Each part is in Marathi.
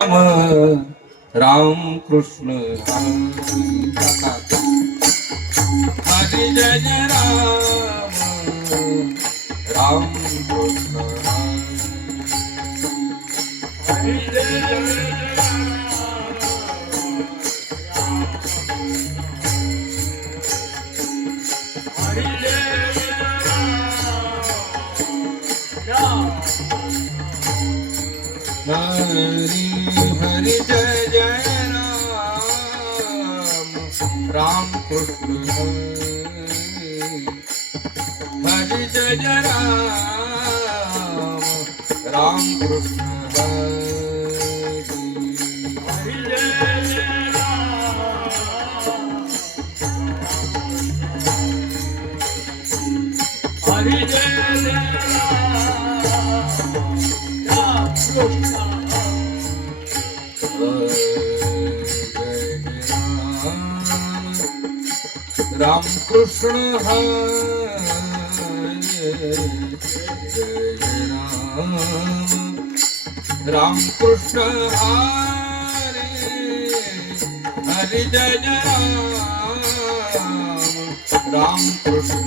राम राम कृष्ण हरी जय जय राम राम कृष्ण हरी जय हरि जय जय राम राम कृष्ण हरि जय जय राम राम कृष्ण हरि जय जय हरि जय जय राम कृष्ण राम कृष्ण हरे राम कृष्ण हरे हरि जय जय राम कृष्ण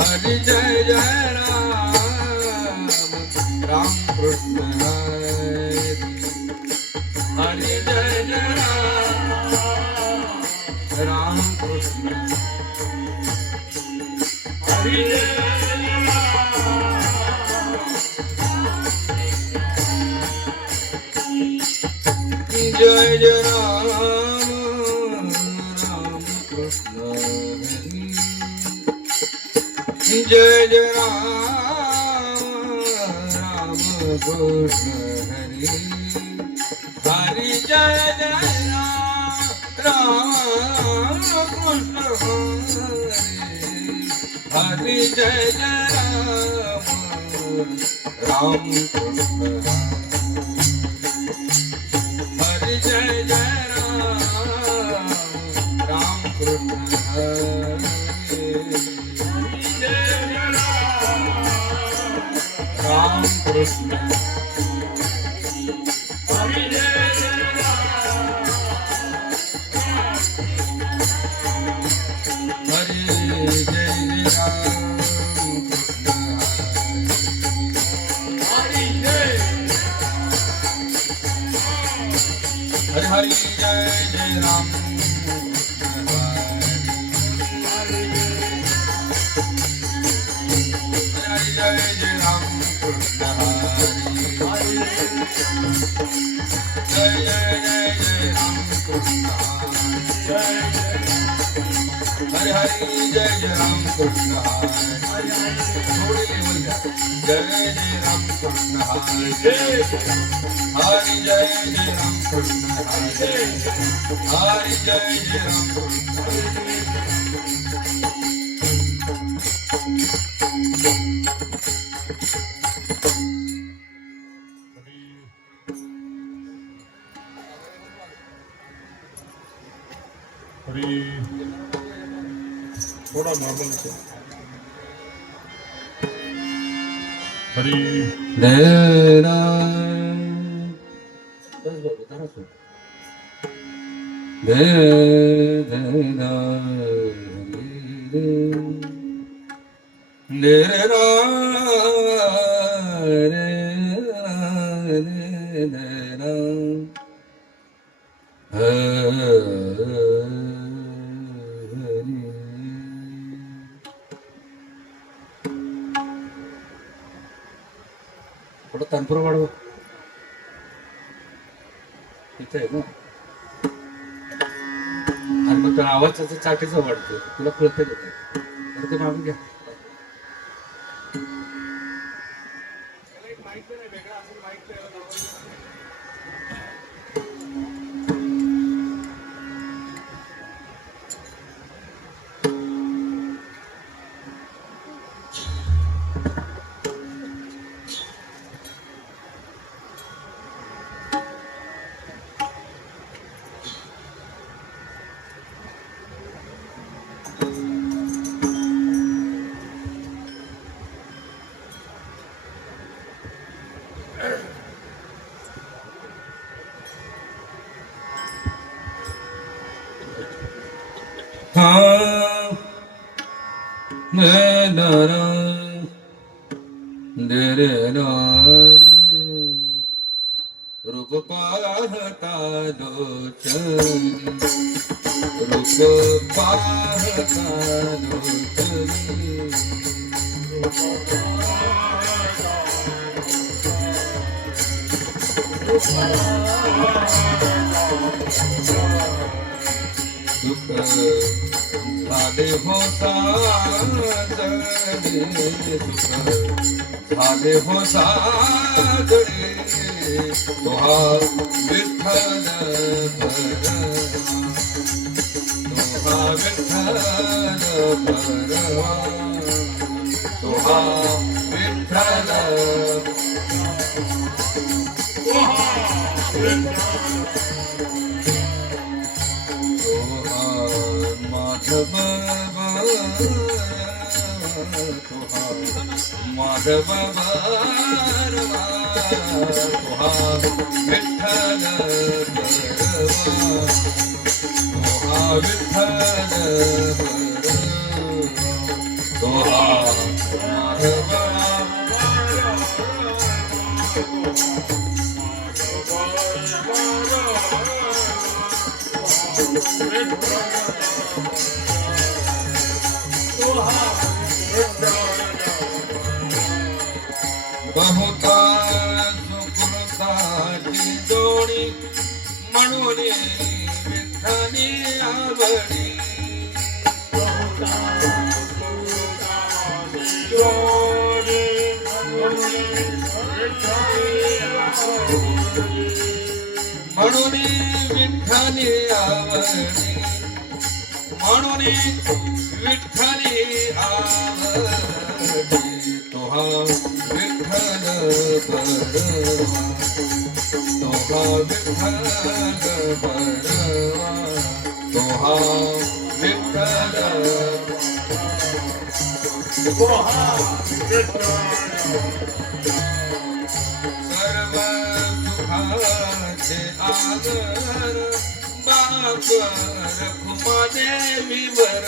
हरि जय जय राम कृष्ण हरि जय जय राम कृष्ण हरि जय जय जय राम राम कृष्ण हरि जय जय राम कृष्ण हरि हरि जय जय राम कृष्ण हरि जय जय राम कृष्ण हरि जय जय राम कृष्ण राम कृष्ण हरि जय हरि जय हरि जय जय राम हरि जय जय राम कृष्ण हरि जय जय जय राम कृष्ण हरि हरि जय जय राम कृष्ण हरि जय जय राम कृष्ण हरि हरि जय जय राम कृष्ण हरि जय जय राम कृष्ण हरी थोड़ा नॉर्मल से हरी देना दे देना देना रे देना थोडं तनपूर वाढव इथे आहे ना आणि मग त्या आवाजाचा चाटीचा वाढतो तुला कळतं का तर ते मागून घ्या रूप पाहता लोचनी रूप पाहता दुःख झाले हो साजणे झाले हो साजणे तोहा विठ्ठल भरवा तोहा विठ्ठल भरवा तोहा विठ्ठल माधव माधव तोहा विठ्ठल तोहा विठ्ठल तोहा माधव बहुता सुकृताची जोडी म्हणून विठ्ठली आवडी म्हणून विठ्ठली आवडी म्हणून विठ्ठली आवडी तोहा विठ्ठल भरवा तोहा विठ्ठल भरवा तोहा विठ्ठल सर्व सुखाचे आगर बाप रखुमा देवी वर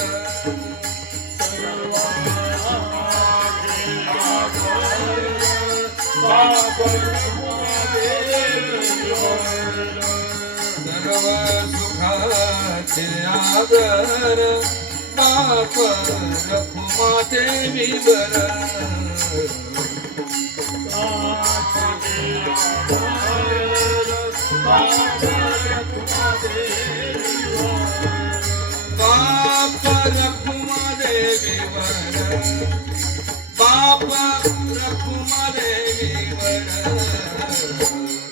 सर्व सुखाचे आगर बाप रखुमा देवी वर बाप रखुमा देवी वर बाप रखुमा देवी वर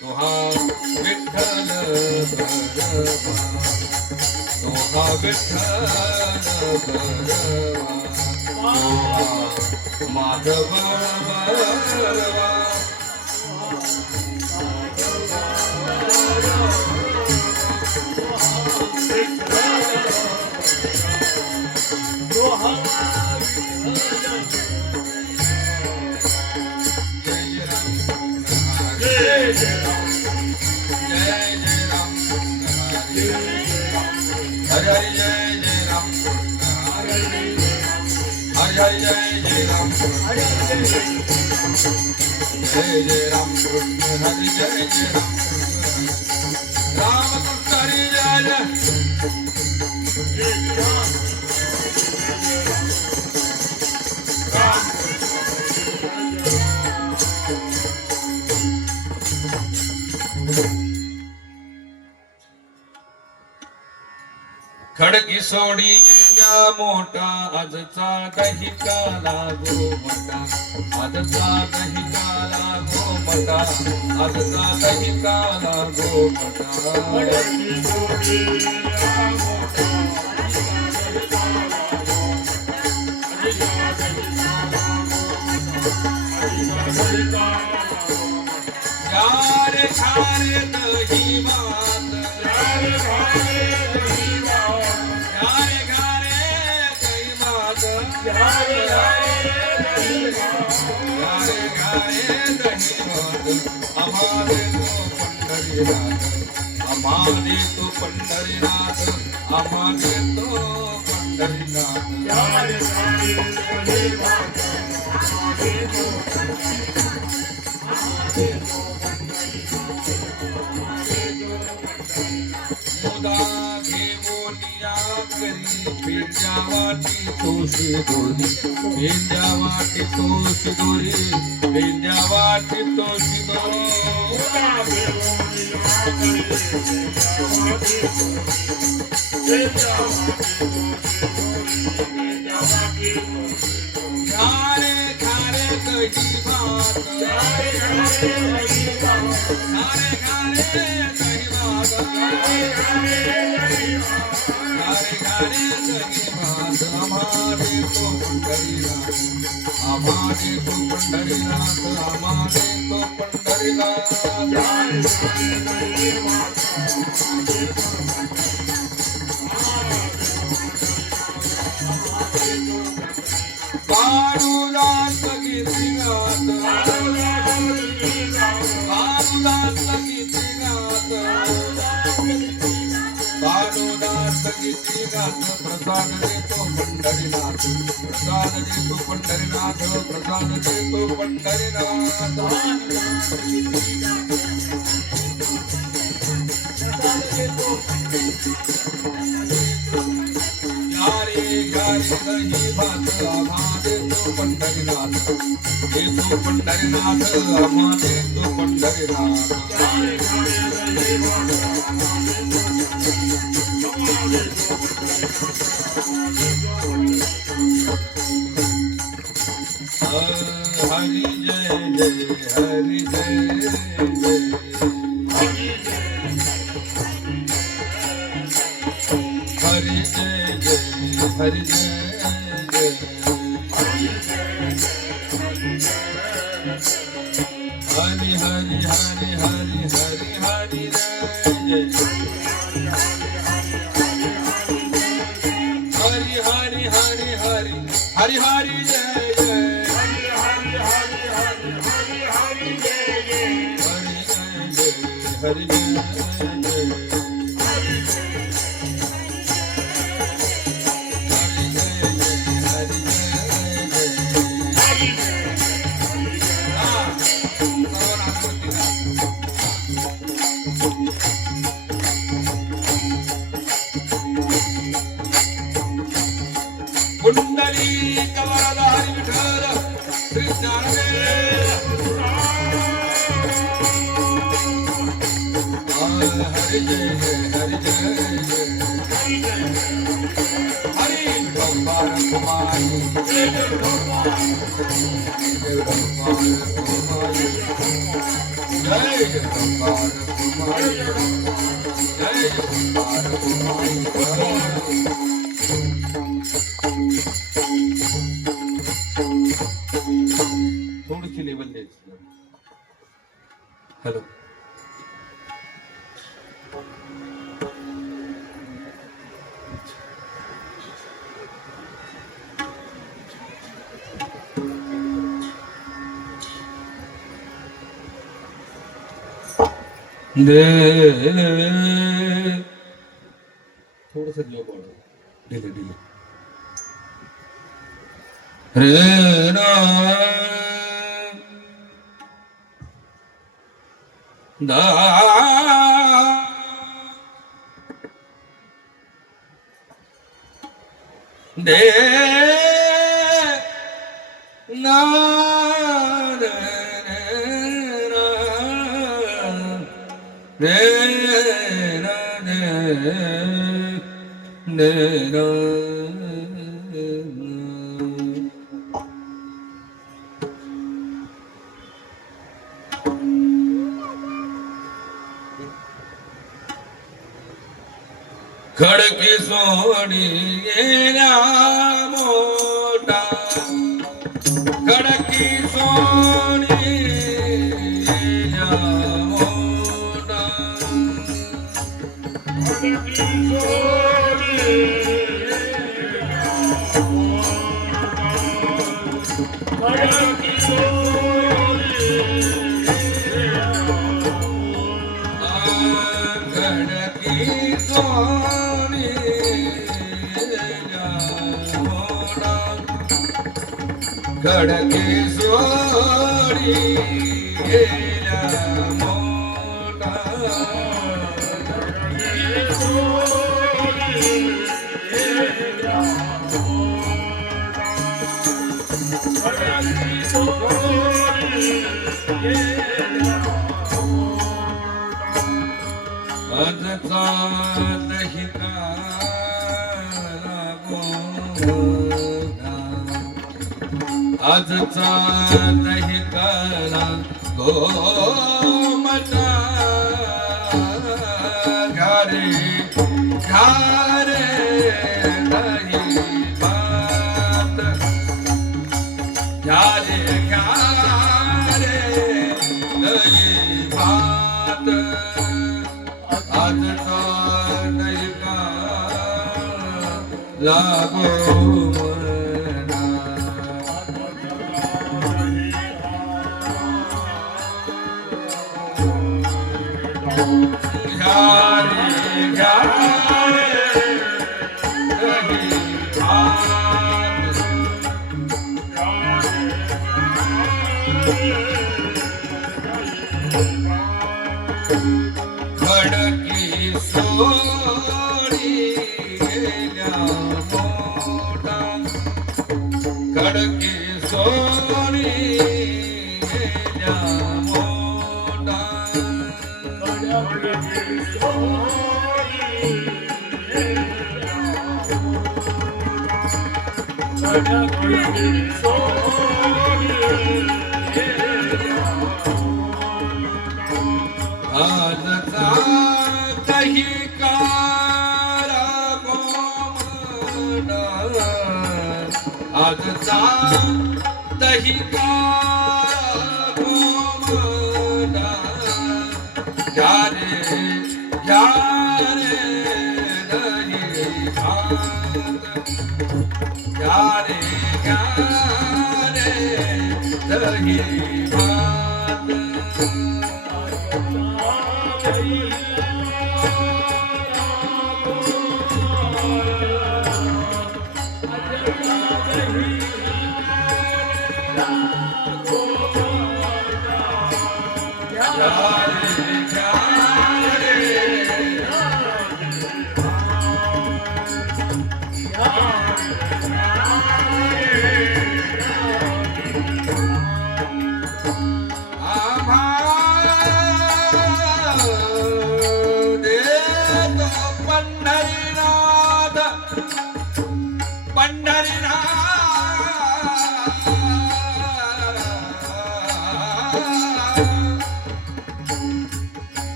तोहा विठ्ठल भरवा तोहा विठ्ठल भरवा तोहा माधव भरवा हरे हरे जय जय राम हरे हरे जय जय राम हरे जय जय राम हरे जय जय राम कृष्ण हरे जय जय खडकी सोडीला मोठा आजचा दहिका लागो मोठा आजचा दहिका लागो मोठा आजचा दहिका लागो मोठा खडकी सोडीला मोठा यारे खारे दही मात यारे खारे दही यारे घारे दही मात यारे घारे दही मात आम्हाले तो पंढरीनाथ आम्हाले तो पंढरीनाथ आम्हाले तो मुदा घेऊनिया करी पेंड्या वाटी तोशी दोरी पेंड्या वाटी तोशी दोरी पेंड्या वाटी तोशी खारे खारे दही भात खारे खारे दही भात खारे खारे दही भात आम्हाले तो पंढरीनाथ आम्हाले तो पंढरीनाथ आम्हाले तो पाडुदास गीती गात पाडुदास गीती गात पाडुदास गीती गात प्रसाद देतो पंढरीनाथ प्रसाद देतो पंढरीनाथ प्रसाद देतो पंढरीनाथ यारे यारे दही भात आम्हाले तो पंढरीनाथ देतो पंढरीनाथ आम्हाले तो पंढरीनाथ हरि जय जय हरि जय जय हरि जय जय हरि जय जय हरि हरि हरि हरि हरि हरि जय जय हरि हरि हरि हरि हरि हरि जय जय हरि जय जय कुंडली कवरदा हरि विठ्ठल श्री ज्ञानदेव हरि जय जय हरि जय जय हरि भगवान कुमारी जय भगवान कुमारी जय भगवान कुमारी जय भगवान कुमारी थोडीशी लेवल द्यायची हॅलो थोडस जीव बोल दिले दिले रे ना दा दे ना रे ना रे ना खडकी सोडी गेला मोठा खडकी सोडी गेला मोठा खडकी सोडी खडकी सोडी खडकी सोडी खडके सोडी गेल्या मोठा आजचा दहिका आजचा दहिकाला गोमटा घारे घारे दही भात घारे घारे दही भात आजचा दहिका लागो खडकी सोडी गेल्या मोठा खडकी सोडी गेल्या मोठा आजचा दहिकारा गोमटा आजचा दहिकारा गोमटा घ्यारे घ्यारे दही भात घ्यारे घ्यारे दही भात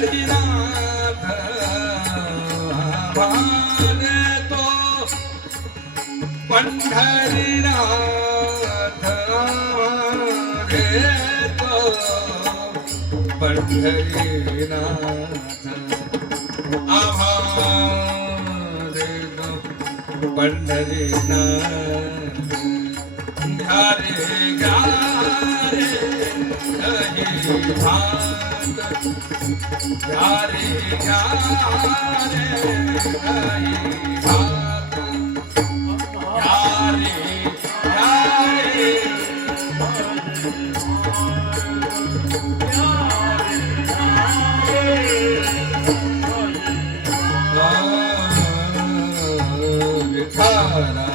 पंढरीनाथ तो पंढरीनाथ रे तो पंढरीनाथ आभा तो पंढरीनाथ घारे घारे दही भात घारे घारे दही भात घारे घारे विठाला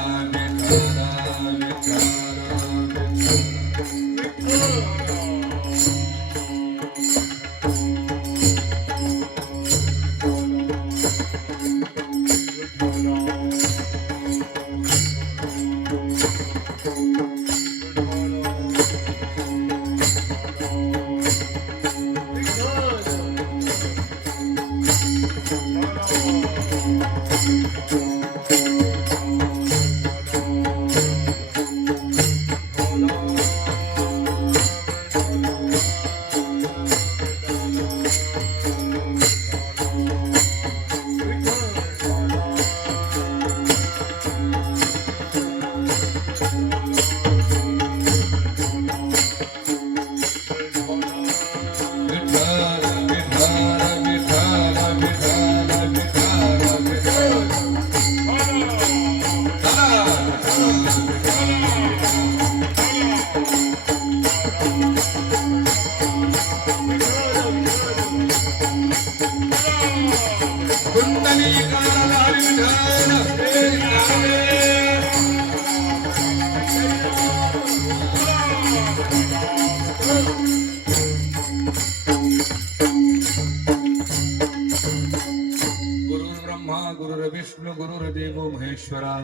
गुरुर्ब्रह्मा गुरुर्विष्णू गुरुर्देव महेश्वरा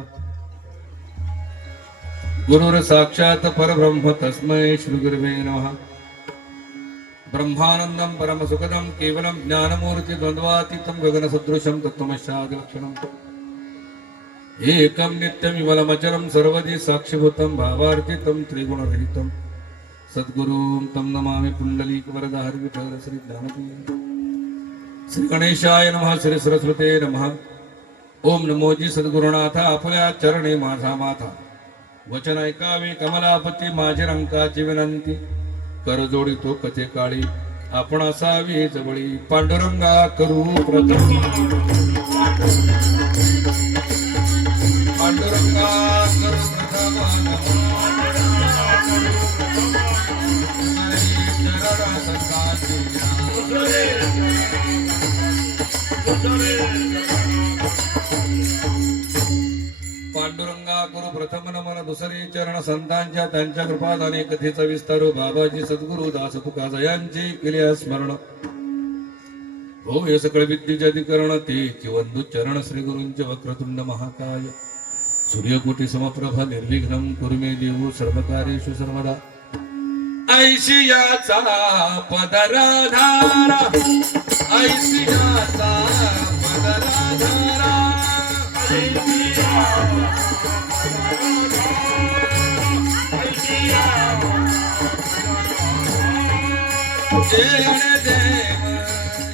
गुरुर साक्षात परब्रह्म तस्मै श्री गुरुवे नमः. ब्रह्मानंदं परमसुखदं केवलं ज्ञानमूर्ति द्वन्द्वातीतं गगनसदृशं तत्त्वमस्यादिलक्षणम् एकं नित्यमिमलमचरं सर्वदि साक्षिभूतं भावार्थितं त्रिगुणरहितं सद्गुरुं तं नमामि पुण्डलीकवरदाहरि विठ्ठल श्री ज्ञानपीठ. श्री गणेशाय नमः. श्री सरस्वते नमः. ओम नमोजी सद्गुरुनाथ आपल्या चरणी माझा माथा वचन ऐकावे कमलापती माझे रंकाची विनंती कर जोडितो कथे काळी आपण असावी जवळी पांडुरंगा करू प्रथम पांडुरंगा करू प्रथम पांडुरंगा गुरु प्रथम नमन दुसरे चरण संतांच्या त्यांच्या कृपादाने कथेचा विस्तार बाबाजी सद्गुरु दास तुकाजयांचे केले स्मरण हो हे सकळ विद्येचे अधिकरण ते वंदू चरण श्री गुरूंचे वक्रतुंड महाकाय सूर्यकोटी समप्रभ निर्विघ्नं कुरु मे देव सर्वकार्येषु सर्वदा. ऐशियाचा पदराधारा ऐशियाचा पदराधारा जेण देव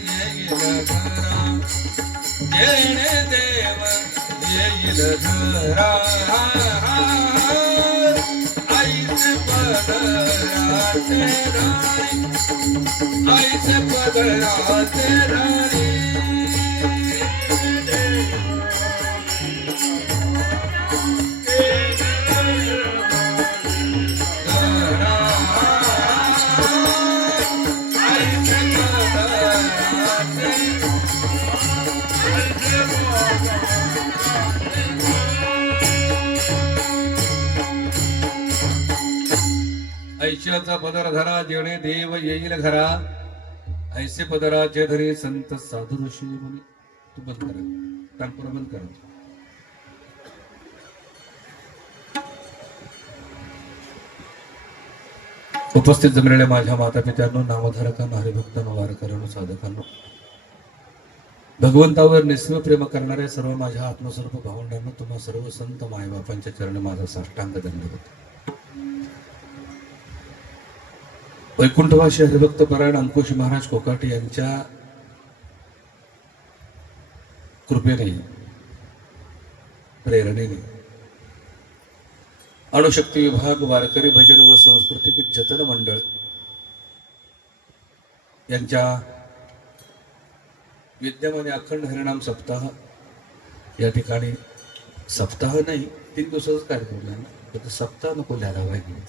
येईल घरा जेण देव येईल घरा ऐसे पदराचे राणी ऐसे पदराचे राणी ऐश्याचा पदर धरा जेणे देव येईल घरा ऐसे पदराचे धरे संत साधू ऋषी मुनी. तू बंद करा टांगपुरा बंद करा. उपस्थित जमलेल्या माझ्या माता पित्यांनो नामधारकांनो हरिभक्तांनो वारकऱ्यांनो साधकांनो भगवंतावर निस्सीम प्रेम करणाऱ्या सर्व माझ्या आत्मस्वरूप भावंडांनो तुम्हा सर्व संत मायबापांच्या चरणी माझा साष्टांग दंडवत. वैकुंठवासी हरिभक्त परायण अंकुश महाराज कोकाटे यांच्या कृपेने प्रेरणेने अणुशक्ती विभाग वारकरी भजन व सांस्कृतिक जतन मंडळ यांच्या विद्यमाने अखंड हरिनाम सप्ताह या ठिकाणी सप्ताह नाही 3 दिवसाचा कार्यक्रम आहे ना, सप्ताह नको लिहायला पाहिजे.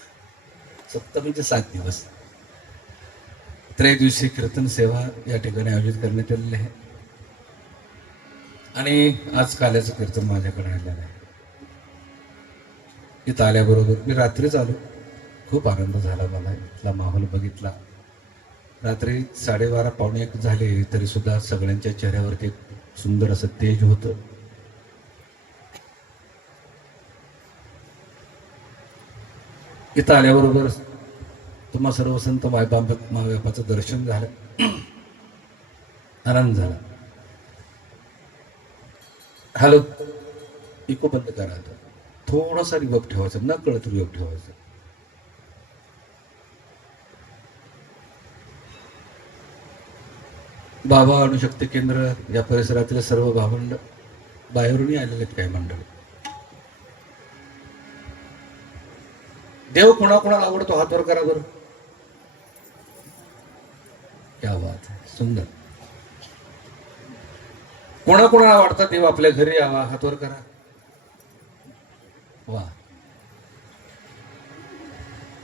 सप्ताह म्हणजे 7 दिवस. त्रैदिवसीय कीर्तन सेवा या ठिकाणी आयोजित करण्यात आलेली आहे आणि आज काल्याचं कीर्तन माझ्याकडे आलेलं आहे. इथं आल्याबरोबर मी रात्रीच आलो. खूप आनंद झाला मला. इथला माहोल बघितला. रात्री 12:30 पावणे 1 झाले तरी सुद्धा सगळ्यांच्या चेहऱ्यावरती एक सुंदर असं तेज होतं. इथं आल्याबरोबर तुम्हा सर्व संत मायबापाचं दर्शन झालं. आनंद झाला. हॅलो इको बंद करा. आता थोडासा रिवर्ब ठेवायचा, न कळत रिवर्ब ठेवायचं. बाबा अणुशक्ती केंद्र या परिसरातील सर्व भावंड, बाहेरूनही आलेले आहेत काही मंडळ. देव कोणाकोणाला आवडतो हातवर करा बरं. क्या बात आहे, सुंदर. कोणाकोणाला वाटतं देव आपल्या घरी यावा, हातवर करा. वा.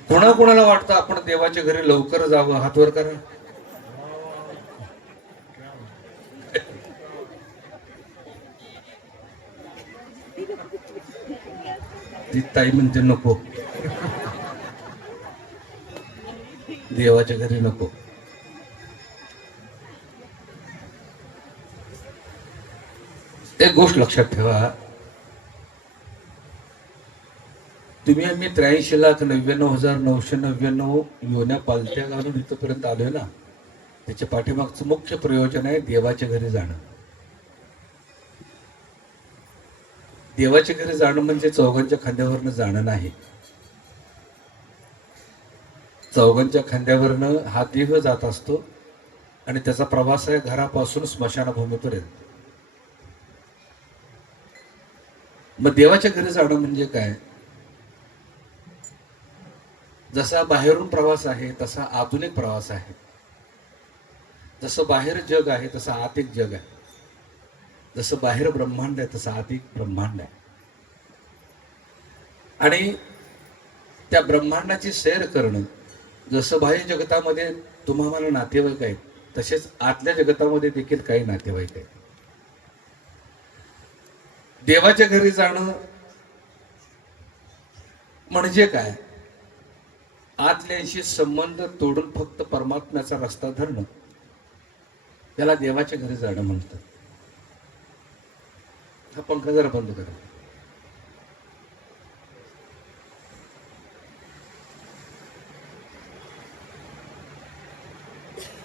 कोणाकोणाला वाटतं आपण देवाच्या घरी लवकर जावं, हातवर करा. ती ताई म्हणते नको, देवाच्या घरी नको. एक गोष्ट लक्षात ठेवा, तुम्ही आम्ही 83,99,999 योन्या पालत्या घालून इथपर्यंत आलोय ना, त्याच्या पाठीमागचं मुख्य प्रयोजन आहे देवाच्या घरी जाणं. देवाच्या घरी जाणं म्हणजे चौघांच्या खांद्यावरनं जाणं नाही. चौघांच्या खांद्यावरनं हा देह जात असतो आणि त्याचा प्रवास आहे घरापासून स्मशानभूमीपर्यंत. मग देवाच्या घरी जाणं म्हणजे काय? जसा बाहेरून प्रवास आहे तसा आतून एक प्रवास आहे. जसं बाहेर जग आहे तसं आत एक जग आहे. जसं बाहेर ब्रह्मांड आहे तसं आत एक ब्रह्मांड आहे. आणि त्या ब्रह्मांडाची सैर करणं, जसं बाह्य जगतामध्ये तुम्हाला नातेवाईक आहेत तसेच आतल्या जगतामध्ये देखील काही नातेवाईक आहेत. देवाच्या घरी जाणं म्हणजे काय? आतल्यांशी संबंध तोडून फक्त परमात्म्याचा रस्ता धरणं, त्याला देवाच्या घरी जाणं म्हणतात. हा पंखा जरा बंद करा.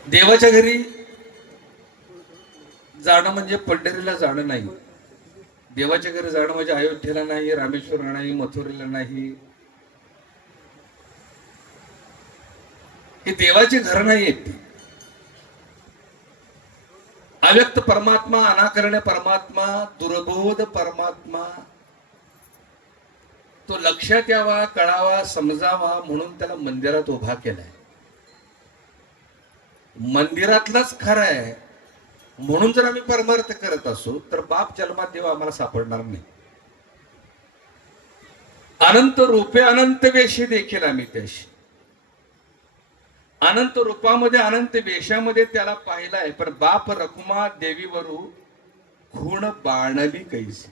देवाच्या घरी जाणं म्हणजे पंढरीला जाणं नाही. देवाच्या घरी जाणं म्हणजे अयोध्येला नाही, रामेश्वरला नाही, मथुरेला नाही. हे देवाची घर नाही आहेत ती. अव्यक्त परमात्मा, अनाकर्ण्य परमात्मा, दुर्बोध परमात्मा, तो लक्षात यावा, कळावा, समजावा म्हणून त्याला मंदिरात उभा केलाय. मंदिरातलाच खरं आहे म्हणून जर आम्ही परमार्थ करत असू तर बाप जन्मात देव आम्हाला सापडणार नाही. अनंत रूपे अनंत वेशी देखील आम्ही त्याशी, अनंत रूपामध्ये अनंत वेशामध्ये त्याला पाहिलाय. पण बाप रखुमा देवीवरू खूण बाणली कैसी,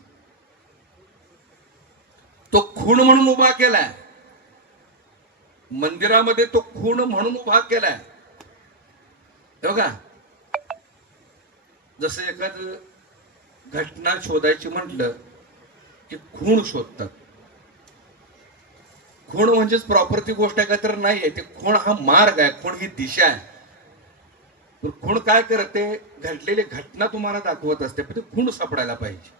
तो खूण म्हणून उभा केलाय. मंदिरामध्ये तो खूण म्हणून उभा केलाय. बघा, जसं एखाद घटना शोधायची म्हटलं की खूण शोधतात. खूण म्हणजेच प्रॉपर ती गोष्ट आहे का तर नाही आहे. ते खूण हा मार्ग आहे, खूण ही दिशा आहे. तर खूण काय करते? घडलेली घटना तुम्हाला दाखवत असते, पण ते खूण सापडायला पाहिजे.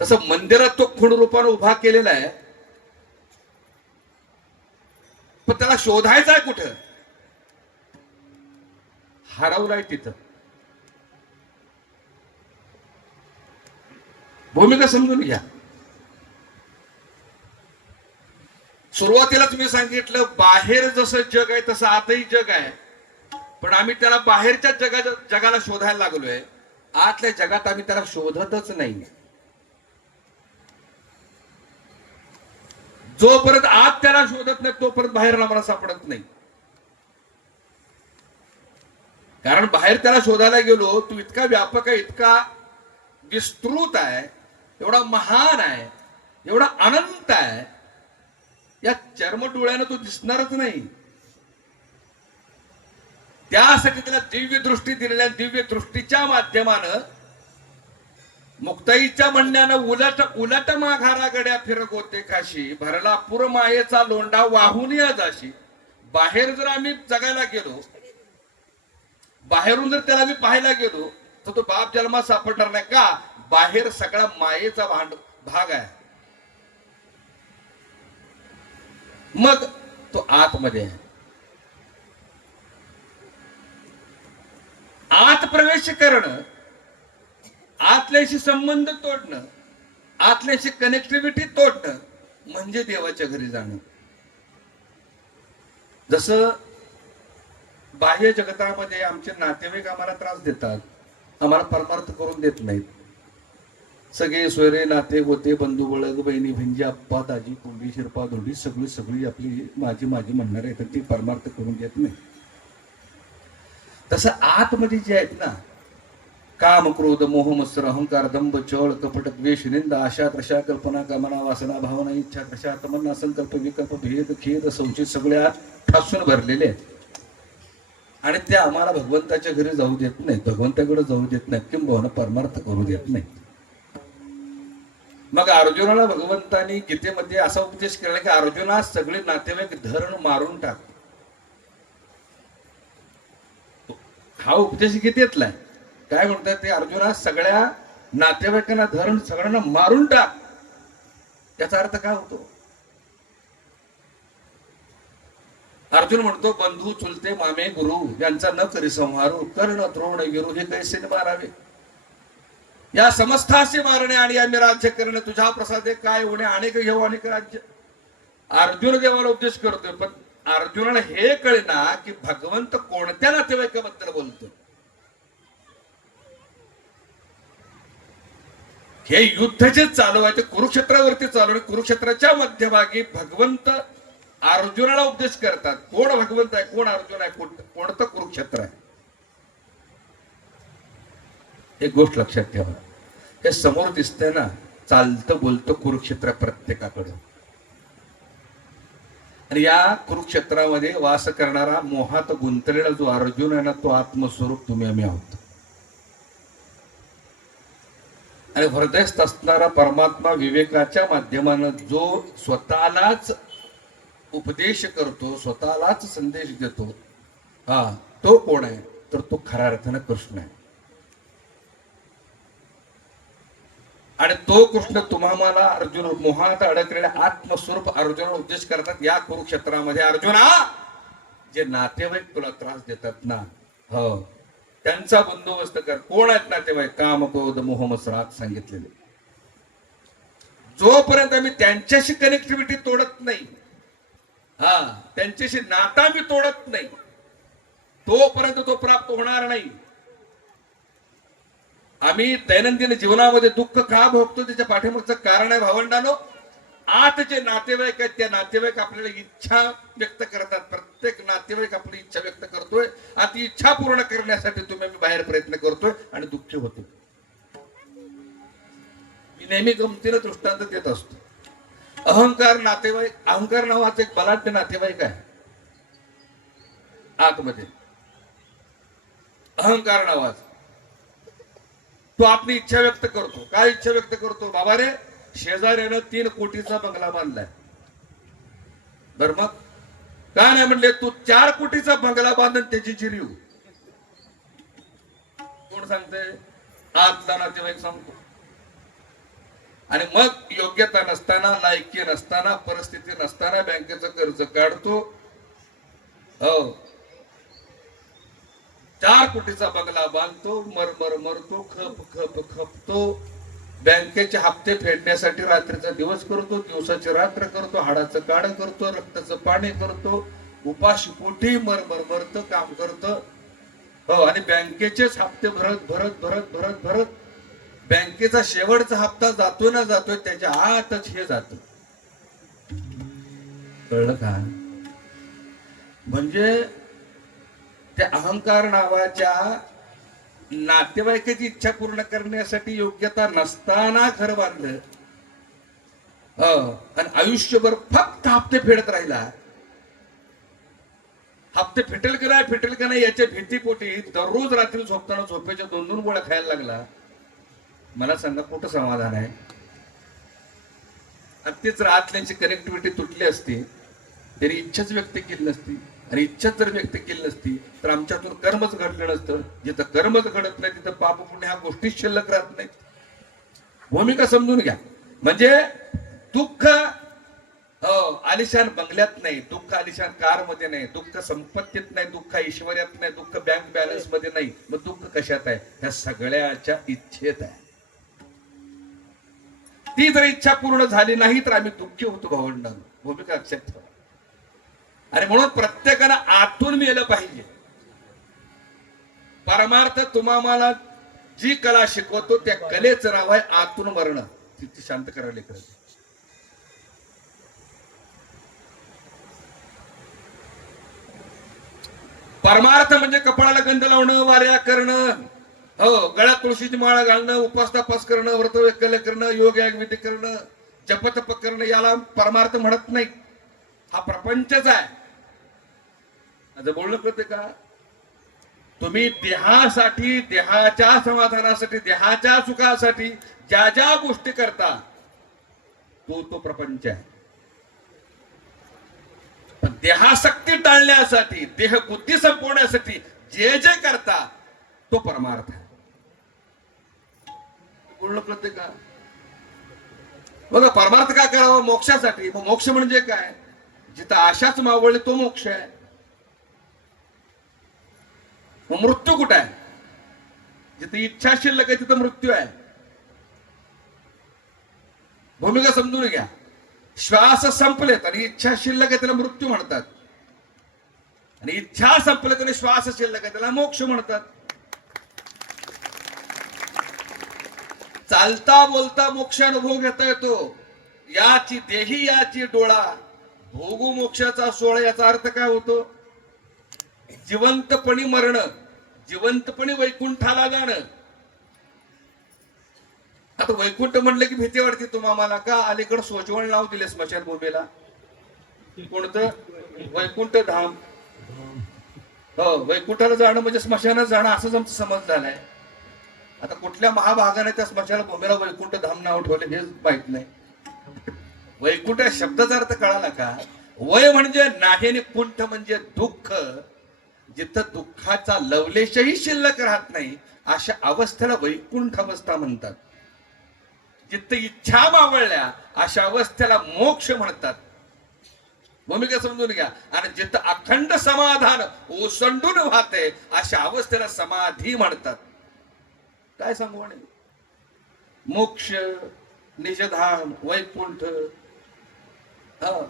तसं मंदिरात तो खूण रूपाने उभा केलेला आहे, पण त्याला शोधायचा आहे कुठं? हरवलाय तिथं. भूमिका समजून घ्या. सुरुवातीला तुम्ही सांगितलं बाहेर जसं जग आहे तसं आतही जग आहे. पण आम्ही त्याला बाहेरच्या जगाला शोधायला लागलोय. आतल्या जगात आम्ही त्याला शोधतच नाही. जोपर्यंत आत त्याला शोधत नाही तोपर्यंत बाहेर आम्हाला सापडत नाही. कारण बाहेर त्याला शोधायला गेलो, तू इतका व्यापक आहे, इतका विस्तृत आहे, एवढा महान आहे, एवढा अनंत आहे, या चर्मडोळ्यानं तो दिसणारच नाही. त्यासाठी त्याला दिव्य दृष्टी दिलेल्या, दिव्य दृष्टीच्या माध्यमानं मुक्ताईच्या म्हणण्यानं उलट उलट माघारा गड्या फिरक होते काशी, भरला पूर मायेचा लोंढा वाहून या जाशी. बाहेर जर आम्ही जगायला गेलो, बाहेरून जर त्याला आम्ही पाहायला गेलो तर तो बाप जन्मात सापडणार नाही. का? बाहेर सगळा मायेचा भाग आहे. मग तो आतमध्ये आहे. आत प्रवेश करणं, आतल्याशी संबंध तोडणं, आतल्याशी कनेक्टिव्हिटी तोडणं म्हणजे देवाच्या घरी जाणं. जसं बाह्य जगतामध्ये आमचे नातेवाईक आम्हाला त्रास देतात, आम्हाला परमार्थ करून देत नाहीत. सगळे सोयरे नाते होते, बंधू बळग, बहिणी भिंजी, आप्पा दाजी कोंडी शिरपा धोंडी सगळी सगळी आपली माझी माझी म्हणणारे आहेत, ती परमार्थ करून देत नाही. तसं आतमध्ये जे आहेत ना, काम क्रोध मोह मत्सर अहंकार दंभ चळ कपट द्वेष निंदा आशा तशा कल्पना कामना वासना भावना इच्छा तशा तमन्ना संकल्प विकल्प भेद खेद संचित सगळे आत ठासून भरलेले आहेत. आणि ते आम्हाला भगवंताच्या घरी जाऊ देत नाहीत, भगवंताकडे जाऊ देत नाहीत, किंबहुना परमार्थ करू देत नाहीत. मग अर्जुनाला भगवंतांनी गीतेमध्ये असा उपदेश केला की अर्जुना सगळे नातेवाईक धरण मारून टाक. हा उपदेश गीतेतला आहे. काय म्हणतात ते, अर्जुना सगळ्या नातेवाईकांना धरण सगळ्यांना मारून टाक. त्याचा अर्थ काय होतो? अर्जुन म्हणतो बंधू चुलते मामे गुरु यांचा न करी संहारू कर्ण द्रोण गिरू हे कैसे मारावे. या समस्तासे मारणे आणि आम्ही राज्य करणे तुझ्या प्रसादे काय होणे अनेक घेऊ अनेक राज्य. अर्जुन देवाला उपदेश करतोय, पण अर्जुनाला हे कळेना की भगवंत कोणत्या नातेवाईकाबद्दल बोलतो. हे युद्ध जे चालू आहे ते कुरुक्षेत्रावरती चालू आहे. कुरुक्षेत्राच्या मध्यभागी भगवंत अर्जुनाला उपदेश करतात. कोण भगवंत आहे, कोण अर्जुन आहे, कोणतं कुरुक्षेत्र आहे. एक गोष्ट लक्षात ठेवा, हे समोर दिसतंय ना, चालतं बोलतं कुरुक्षेत्र प्रत्येकाकडे. आणि या कुरुक्षेत्रामध्ये वास करणारा मोहात गुंतलेला जो अर्जुन आहे ना, तो आत्मस्वरूप तुम्ही आम्ही आहोत. आणि हृदयस्थ असणारा परमात्मा विवेकाच्या माध्यमानं जो स्वतःलाच उपदेश करतो, स्वतःलाच संदेश देतो, हा तो कोण आहे, तर तो खऱ्या अर्थानं कृष्ण आहे. आणि तो कृष्ण तुम्हाला अर्जुन मोहात अडकलेल्या आत्मस्वरूप अर्जुनाला उपदेश करतात. या कुरुक्षेत्रामध्ये अर्जुना जे नातेवाईक तुला त्रास देतात ना, हो त्यांचा बंदोबस्त कर. कोण आहेत नातेवाईक? काम क्रोध मोह मत्सर आत सांगितलेले. जोपर्यंत आम्ही त्यांच्याशी कनेक्टिव्हिटी तोडत नाही, हा त्यांच्याशी नाता मी तोडत नाही, तोपर्यंत तो प्राप्त होणार नाही. आम्ही दैनंदिन जीवनामध्ये दुःख का भोगतो त्याच्या पाठीमागचं कारण आहे भावंडानो, आत जे नातेवाईक आहेत त्या नातेवाईक आपल्याला इच्छा व्यक्त करतात. प्रत्येक नातेवाईक आपली इच्छा व्यक्त करतोय आणि ती इच्छा पूर्ण करण्यासाठी तुम्ही बाहेर प्रयत्न करतोय आणि दुःखी होतो. मी नेहमी गमतीनं दृष्टांत देत असतो. अहंकार नातेवाईक, अहंकार नावाचा एक बलाढ्य नातेवाईक आहे आतमध्ये. अहंकार नावाचा तो आपली इच्छा व्यक्त करतो. काय इच्छा व्यक्त करतो? बाबा रे, शेजाऱ्यानं 3 कोटीचा बंगला बांधलाय. बर मग काय नाही म्हणले, तू 4 कोटीचा बंगला बांधून त्याची जिरीव. कोण सांगते? आतला नातेवाईक सांगतो. आणि मग योग्यता नसताना, लायकी नसताना, परिस्थिती नसताना बँकेचं कर्ज काढतो. हो, 4 कोटीचा बंगला बांधतो, मरमर मरतो, खप खप खपतो. बँकेचे हप्ते फेडण्यासाठी रात्रीचा दिवस करतो, दिवसाची रात्र करतो, हाडाचं काढ करतो, रक्ताचं पाणी करतो, उपाशी पोटी मरमर मरत काम करतो. हो, आणि बँकेचेच हप्ते भरत भरत भरत भरत भरत बँकेचा शेवटचा हप्ता जातोय ना जातोय, त्याच्या आतच हे जात. कळलं का? म्हणजे त्या अहंकार नावाच्या नातेवाईकाची इच्छा पूर्ण करण्यासाठी योग्यता नसताना घर बांधलं आणि आयुष्यभर फक्त हप्ते फेडत राहिला. हप्ते फेटेल का नाही याच्या भीतीपोटी दररोज रात्री झोपताना झोपेच्या 2-2 गोळ्या खायला लागला. मला सांगा कुठं समाधान आहे? अगदीच आतल्यांची कनेक्टिव्हिटी तुटली असती तरी इच्छाच व्यक्त केली नसती. आणि इच्छा जर व्यक्त केली नसती तर आमच्यातून कर्मच घडलं नसतं. जिथं कर्मच घडत नाही तिथं पाप पुण्य ह्या गोष्टी शिल्लक राहत नाहीत. भूमिका समजून घ्या. म्हणजे दुःख आलिशान बंगल्यात नाही, दुःख आलिशान कार मध्ये नाही, दुःख संपत्तीत नाही, दुःख ऐश्वर्यात नाही, दुःख बँक बॅलन्स मध्ये नाही. मग दुःख कशात आहे? ह्या सगळ्याच्या इच्छेत आहे. ती जर इच्छा पूर्ण झाली नाही तर आम्ही दुःखी होतो भावंडांनो. भूमिका लक्षात ठेवा. आणि म्हणून प्रत्येकानं आतून मेलं पाहिजे. परमार्थ तुम्हाला जी कला शिकवतो त्या कलेचं नाव आहे आतून मरणं. ती शांत करायला करत. परमार्थ म्हणजे कपाळाला गंध लावणं, वाऱ्या करणं, हो, गळ्यात तुळशीची माळ घालणं, उपास तपास करणं, व्रत वैकल्य करणं, योग याग विधी करणं, जपतप करणं, याला परमार्थ म्हणत नाही. हा प्रपंचच आहे. आता बोलणं कळते का? तुम्ही देहासाठी, देहाच्या समाधानासाठी, देहाच्या सुखासाठी ज्या ज्या गोष्टी करता तो प्रपंच आहे. पण देहासक्ती टाळण्यासाठी, देह बुद्धी संपवण्यासाठी जे जे करता तो परमार्थ आहे. बोलणं कळते का? बघा, परमार्थ काय करावं? मोक्षासाठी. मग मोक्ष म्हणजे काय? जिथं आशाच मावळली तो मोक्ष आहे. मग मृत्यू कुठं आहे? जिथे इच्छा शिल्लक आहे तिथं मृत्यू आहे. भूमिका समजून घ्या. श्वास संपलेत आणि इच्छा शिल्लक आहे त्याला मृत्यू म्हणतात. आणि इच्छा संपलेत आणि श्वास शिल्लक आहे त्याला मोक्ष म्हणतात. चालता बोलता मोक्ष अनुभव घेता येतो. याची देही याची डोळा भोगू मोक्षाचा सोहळा. याचा अर्थ काय होतो? जिवंतपणी मरणं, जिवंतपणी वैकुंठाला जाणं. आता वैकुंठ म्हणलं की भीती वाटते तुम्हाला का? अलीकडे सोजवळ नाव दिले स्मशानभूमीला. कोणतं? वैकुंठ धाम. हो, वैकुंठाला जाणं म्हणजे स्मशानात जाणं असंच आमचा समज झालाय. आता कुठल्या महाभागाने त्या स्मशानभूमीला वैकुंठ धाम नाव ठेवले हे माहित नाही. वैकुंठ या शब्दाचा अर्थ कळाला का? वय म्हणजे नाही आणि कुंठ म्हणजे दुःख. जिथं दुःखाचा लवलेशही शिल्लक राहत नाही अशा अवस्थेला वैकुंठ अवस्था म्हणतात. जिथं इच्छा मावळल्या अशा अवस्थेला मोक्ष म्हणतात. भूमिका समजून घ्या. आणि जिथं अखंड समाधान ओसंडून वाहते अशा अवस्थेला समाधी म्हणतात. काय सांगू? आणि मोक्ष, निजधाम, वैकुंठ,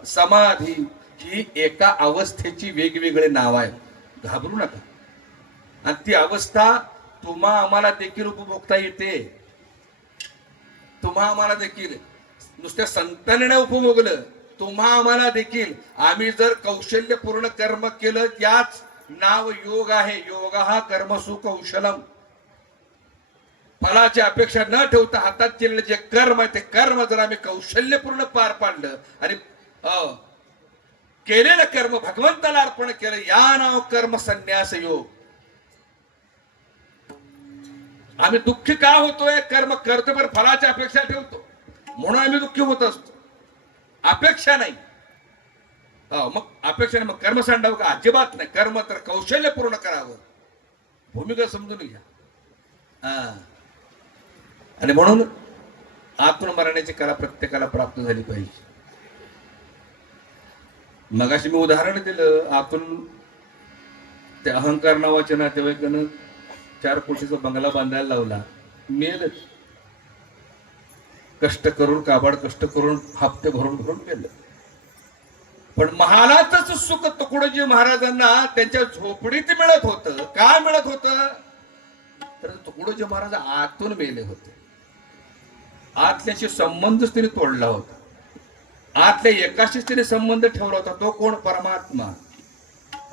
समाधी ही एका अवस्थेची वेगवेगळे नाव आहेत. घाबरू नका. आणि ती अवस्था तुम्हा आम्हाला देखील उपभोगता येते. तुम्हा आम्हाला देखील नुसत्या संतांना उपभोगलं. तुम्हा आम्हाला देखील आम्ही जर कौशल्यपूर्ण कर्म केलं याच नाव योग आहे. योग हा कर्मसु कौशलम. फलाची अपेक्षा न ठेवता हातात केलेलं जे कर्म आहे ते कर्म जर आम्ही कौशल्यपूर्ण पार पाडलं आणि केलेलं कर्म भगवंताला अर्पण केलं, या नाव कर्म संन्यास योग. आम्ही दुःखी का होतोय? कर्म करतो पण फलाची अपेक्षा ठेवतो म्हणून आम्ही दुःखी होत असतो. अपेक्षा नाही. मग अपेक्षा नाही, मग कर्म सांडावं का? अजिबात नाही. कर्म तर कौशल्य पूर्ण करावं. भूमिका समजून घ्या. आणि म्हणून आत्म मरण्याची कला प्रत्येकाला प्राप्त झाली पाहिजे. मगाशी मी उदाहरण दिलं. आपण त्या अहंकार नावाच्या नातेवाईकानं 4 कोटीचा बंगला बांधायला लावला. मेलच. कष्ट करून, काबाड कष्ट करून, हप्ते भरून भरून गेलं. पण महालातच सुख तुकडोजी महाराजांना त्यांच्या झोपडीत मिळत होतं. काय मिळत होतं? तर तुकडोजी महाराज आतून मेले होते. आतल्याशी संबंधच त्यांनी तोडला होता. आतल्या एकाशीच त्याने संबंध ठेवला होता. तो कोण? परमात्मा.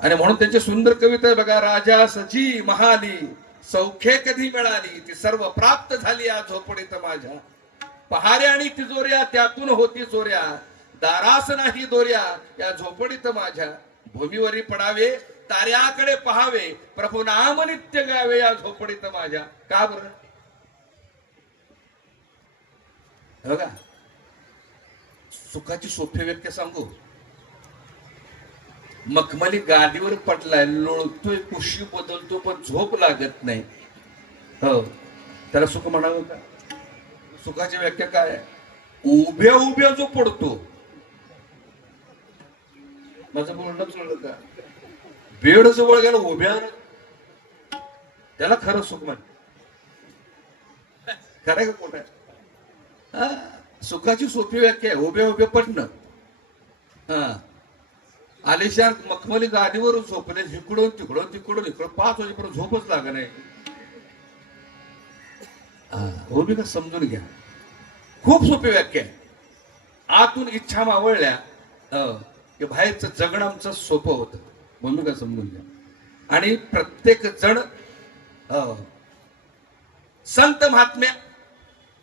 आणि म्हणून त्यांची सुंदर कविता आहे बघा. राजा सजी महाली सौख्ये कधी मिळाली, ती सर्व प्राप्त झाली या झोपडीत माझ्या. पहाऱ्या आणि तिजोऱ्या त्यातून होती चोऱ्या, दारास नाही दोऱ्या या झोपडीत माझ्या. भूमीवरी पडावे ताऱ्याकडे पहावे, प्रभू नाम नित्य गावे या झोपडीत माझ्या. का बरं? बघा, सुखाची सोपी व्याख्या सांगू. मखमली गादीवर पटलाय, लोळतोय, कुशी बदलतो, पण झोप लागत नाही. हो, त्याला सुख म्हणावं का? सुखाची व्याख्या काय आहे? उभ्या उभ्या जो पडतो. माझं बोलणं कळलं का? बेड जवळ गेला उभ्या त्याला खरं सुख म्हण. खरं का खोटं आहे? सुखाची सोपी व्याख्या आहे उभे उभे पडणं. हा आलिशान मखमली गादीवरून झोपले, इकडून तिकडून तिकडून इकडून 5 वाजेपर्यंत झोपच लाग नाही. भूमिका समजून घ्या. खूप सोपी व्याख्या आहे. आतून इच्छा मावळल्या की बाहेरचं जगणं आमचं सोपं होतं. भूमिका समजून घ्या. आणि प्रत्येक जण संत महात्म्या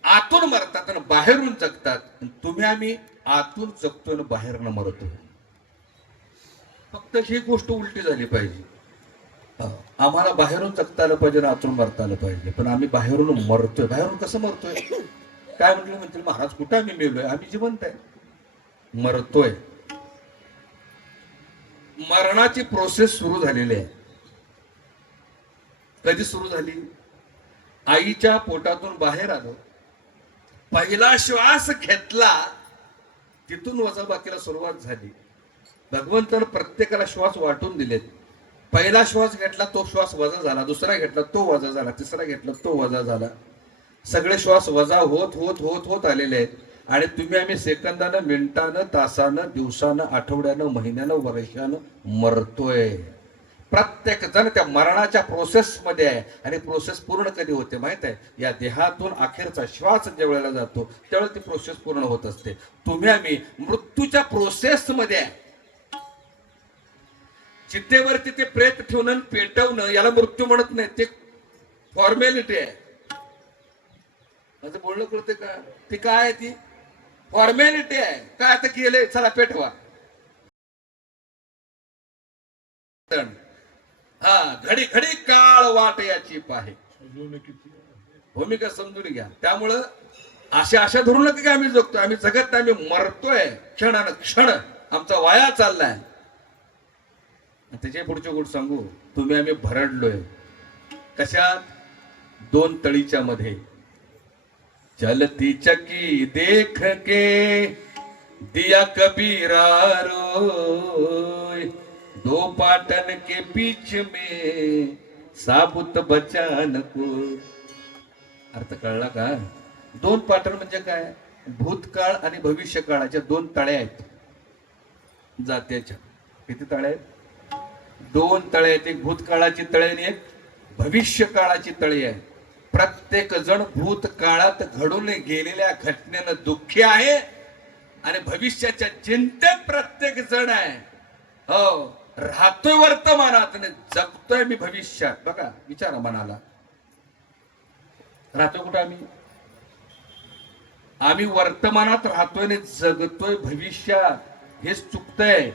आतून मरतात आणि बाहेरून जगतात. तुम्ही आम्ही आतून जगतो आणि बाहेरनं मरतो. फक्त ही गोष्ट उलटी झाली पाहिजे. आम्हाला बाहेरून जगता आलं पाहिजे आणि आतून मरता आलं पाहिजे. पण आम्ही बाहेरून मरतोय. बाहेरून कसं मरतोय? काय म्हटलं म्हणतील महाराज कुठं आम्ही मेलोय? आम्ही जिवंत आहे. मरतोय. मरणाची प्रोसेस सुरू झालेली आहे. कधी सुरू झाली? आईच्या पोटातून बाहेर आलो, पहिला श्वास घेतला, तिथून वजाबाकीला सुरुवात झाली. भगवंतानं प्रत्येकाला श्वास वाटून दिलेत. पहिला श्वास घेतला तो श्वास वजा झाला, दुसरा घेतला तो वजा झाला, तिसरा घेतला तो वजा झाला. सगळे श्वास वजा होत होत होत होत आलेले आहेत. आणि तुम्ही आम्ही सेकंदानं, मिनिटानं, तासानं, दिवसानं, आठवड्यानं, महिन्यानं, वर्षानं मरतोय. प्रत्येक जण त्या मरणाच्या प्रोसेस मध्ये आहे. आणि प्रोसेस पूर्ण कधी होते माहित आहे? या देहातून अखेरचा श्वास ज्या वेळेला जातो त्यावेळेला ती प्रोसेस पूर्ण होत असते. तुम्ही आम्ही मृत्यूच्या प्रोसेस मध्ये आहे. चितेवरती ते प्रेत ठेवणं पेटवणं याला मृत्यू म्हणत नाही, ते फॉर्मॅलिटी आहे. माझं बोलणं कळते का? ती काय आहे? ती फॉर्मॅलिटी आहे. काय आता केलंय, चला पेटवा. घडी घडी काळ वाट याची पाहे. भूमिका समजून घ्या. त्यामुळं आशा धरून नका की आम्ही जगतोय. आम्ही जगत नाही, आम्ही मरतोय. क्षणानं क्षण आमचा वाया चाललाय. त्याच्या पुढची गोष्ट सांगू. तुम्ही आम्ही भरडलोय. कशात? 2 तळीच्या मध्ये. चलती चक्की देख के दिया कबीरा रोय, 2 पाटन के बीच में साबुत बचान को. अर्थ कळला का? 2 पाटण म्हणजे काय? भूतकाळ आणि भविष्य काळाच्या 2 तळ्या आहेत जात्याच्या. किती तळ्या आहेत? 2 तळे आहेत. एक भूतकाळाची तळे आणि एक भविष्य काळाची तळी आहे. प्रत्येक जण भूतकाळात घडून गेलेल्या घटनेनं दुःखी आहे आणि भविष्याच्या चिंतेत प्रत्येक जण आहे. हो, राहतोय वर्तमानात आणि जगतोय मी भविष्यात. बघा, विचारा मनाला, राहतोय कुठं आम्ही? आम्ही वर्तमानात राहतोय आणि जगतोय भविष्यात. हेच चुकतंय.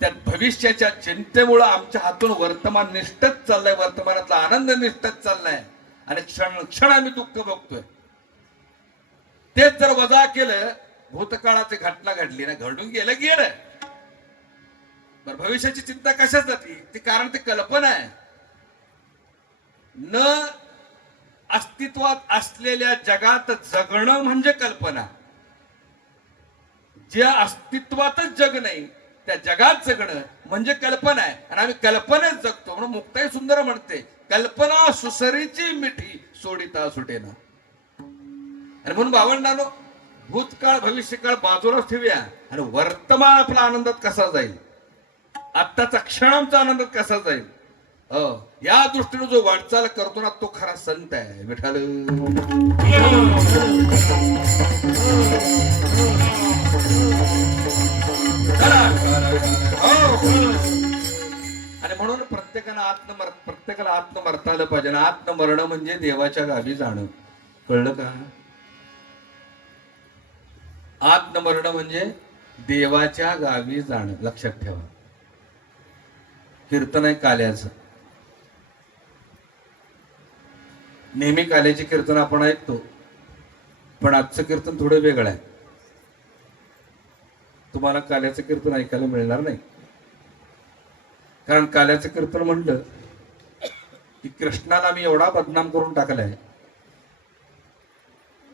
त्या भविष्याच्या चिंतेमुळे आमच्या हातून वर्तमान निष्ठच चाललंय. वर्तमानातला आनंद निष्ठच चाललाय आणि क्षण क्षण आम्ही दुःख बघतोय. तेच जर वजा केलं, भूतकाळाची घटना घडली ना, घडून गेलं. पण भविष्याची चिंता कशाच जाती? ती कारण ती कल्पना आहे. न अस्तित्वात असलेल्या जगात जगणं म्हणजे कल्पना. ज्या अस्तित्वातच जग नाही त्या जगात जगणं म्हणजे कल्पना आहे. आणि आम्ही कल्पनेत जगतो. म्हणून मुक्ताई सुंदर म्हणते, कल्पना सुसरीची मिठी सोडिता सुटेना. आणि म्हणून भावंडांनो, भूतकाळ भविष्यकाळ बाजूलाच ठेवूया आणि वर्तमान आपला आनंदात कसा जाईल, आत्ताचा क्षण आमचा आनंदात कसा जाईल, या दृष्टीने जो वाटचाल करतो ना, तो खरा संत आहे. विठ्ठल. आणि म्हणून प्रत्येकाला आत्ममरता आलं पाहिजे. आणि आत्ममरण म्हणजे देवाच्या गावी जाणं. कळलं का? आत्ममरण म्हणजे देवाच्या गावी जाणं. लक्षात ठेवा. कीर्तन आहे काल्याचं. नेहमी काल्याचे कीर्तन आपण ऐकतो, पण आजचं कीर्तन थोडं वेगळं आहे. तुम्हाला काल्याचं कीर्तन ऐकायला मिळणार नाही. कारण काल्याचं कीर्तन म्हणलं की कृष्णाला मी एवढा बदनाम करून टाकलाय,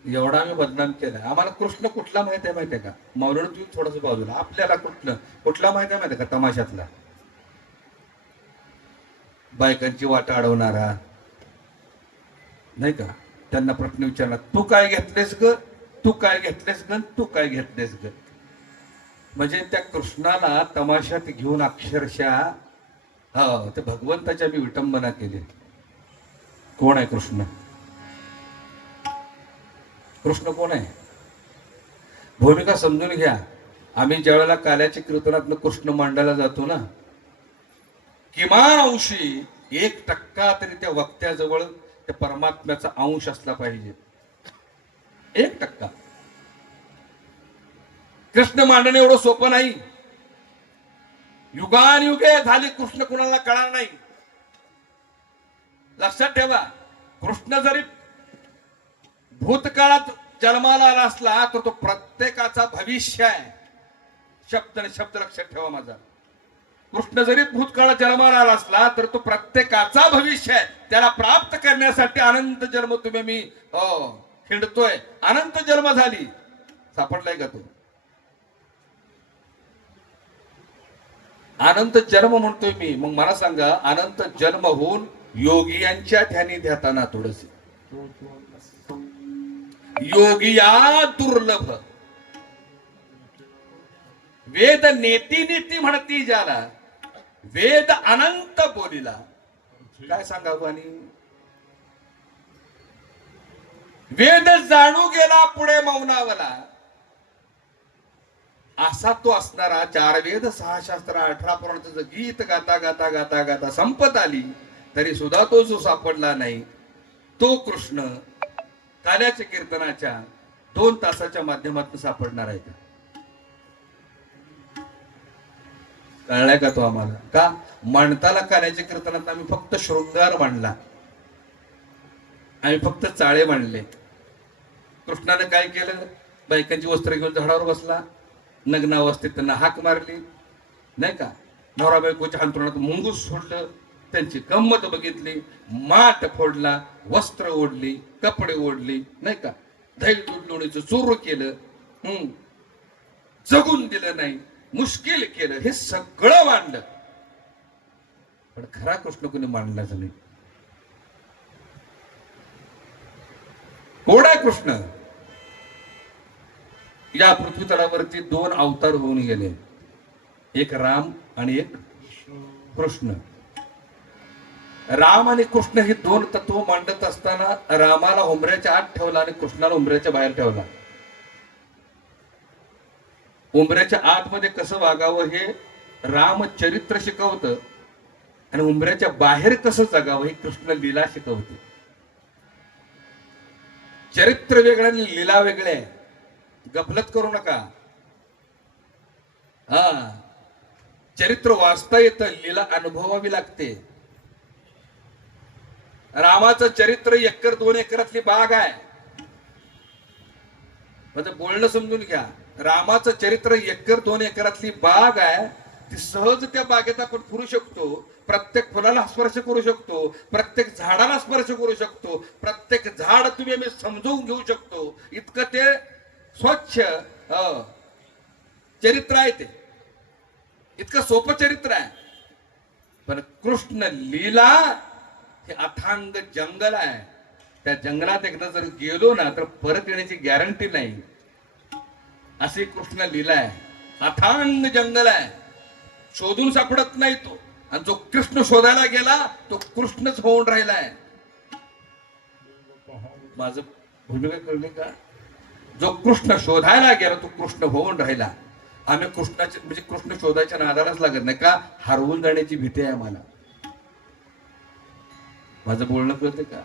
एवढा मी बदनाम केलाय. आम्हाला कृष्ण कुठला माहित आहे का? मौरण तुम्ही थोडस बाजूला. आपल्याला कुठला माहित आहे का? तमाशातला, बायकांची वाट अडवणारा, नाही का, त्यांना प्रश्न विचारला, तू काय घेतलेस ग, तू काय घेतलेस ग, तू काय घेतलेस ग. म्हणजे त्या कृष्णाला तमाशात घेऊन अक्षरशः ते भगवंताच्या मी विटंबना केली. कोण आहे कृष्ण? कृष्ण कोण आहे? भूमिका समजून घ्या. आम्ही ज्या वेळेला काल्याच्या कीर्तनातनं कृष्ण मांडायला जातो ना, किमान अंशी 1% तरी त्या वक्त्याजवळ त्या परमात्म्याचा अंश असला पाहिजे. 1%. कृष्ण मांडणे एवढं सोपं नाही. युगानयुगे झाली, कृष्ण कुणाला कळणार नाही. लक्षात ठेवा, कृष्ण जरी भूतकाळात जन्माला आला असला तर तो प्रत्येकाचा भविष्य आहे. शब्द आणि शब्द लक्षात ठेवा माझा. कृष्ण जरी भूतकाळात जन्माला आला असला तर तो प्रत्येकाचा भविष्य आहे. त्याला प्राप्त करण्यासाठी अनंत जन्म तुम्ही मी खिंडतोय. अनंत जन्म झाली, सापडलाय का तो? अनंत जन्म म्हणतोय मी. मग मला सांगा, अनंत जन्म होऊन योगियांच्या ध्यानी ध्याताना थोडस योगिया दुर्लभ वेद नेती नीती म्हणती ज्याला, वेद अनंत बोलिला. काय सांगावं? आणि वेद जाणू गेला पुढे मौनावला, असा तो असणारा 4 वेद 6 शास्त्र 18 पुराणाचं गीत गाता गाता गाता गाता संपत आली तरी सुद्धा तो जो सापडला नाही, तो कृष्ण काल्याच्या कीर्तनाच्या 2 तासाच्या माध्यमातून सापडणार आहे का? कळलाय का तो आम्हाला? का मांडताला काल्याच्या कीर्तनात आम्ही फक्त शृंगार मांडला, आम्ही फक्त चाळे मांडले. कृष्णाने काय केलं? बायकांची वस्त्र घेऊन झाडावर बसला, नग्न अवस्थेत त्यांना हाक मारली, नाही का, नवरा बायकोच्या अंतरुणात मुंगूस सोडलं, त्यांची गंमत बघितली, माठ फोडला, वस्त्र ओढली, कपडे ओढली, नाही का, दही दूध लोणीचं चोर केलं, जगून दिलं नाही, मुश्किल केलं, हे सगळं मांडलं. पण खरा कृष्ण कोणी मांडलाच नाही. कोण आहे कृष्ण? या पृथ्वी तळावरती 2 अवतार होऊन गेले, एक राम आणि एक कृष्ण. राम आणि कृष्ण हे 2 तत्व मांडत असताना रामाला उंबऱ्याच्या आत ठेवला आणि कृष्णाला उंबऱ्याच्या बाहेर ठेवला. उंबऱ्याच्या आतमध्ये कसं वागावं हे रामचरित्र शिकवतं आणि उंबऱ्याच्या बाहेर कसं जगावं हे कृष्ण लीला शिकवते. चरित्र वेगळं आणि लीला वेगळे आहे. गफलत करू नका. चरित्र वाचता येतं, लीला अनुभवावी लागते. रामाचं चरित्र 1 एकर 2 एकरातली बाग आहे. म्हणजे बोलणं समजून घ्या. रामाचं चरित्र 1 एकर 2 एकरातली बाग आहे. ती सहज त्या बागेत आपण फिरू शकतो, प्रत्येक फुलाला स्पर्श करू शकतो, प्रत्येक झाडाला स्पर्श करू शकतो, प्रत्येक झाड तुम्ही मी समजून घेऊ शकतो. इतकं ते स्वच्छ चरित्र आहे. ते इतकं सोपं चरित्र आहे. पण कृष्ण लीला हे अथांग जंगल आहे. त्या जंगलात एकदा जर गेलो ना तर परत येण्याची गॅरंटी नाही. अशी कृष्ण लीला आहे. अथांग जंगल आहे, शोधून सापडत नाही तो. आणि जो कृष्ण शोधायला गेला तो कृष्णच होऊन राहिलाय. माझं भूमिका कळली का? जो कृष्ण शोधायला गेला तो कृष्ण होऊन राहिला. आम्ही कृष्णाचे म्हणजे कृष्ण शोधायच्या नादालाच लागत नाही. का? हरवून जाण्याची भीती आहे आम्हाला. माझं बोलणं कळतं का?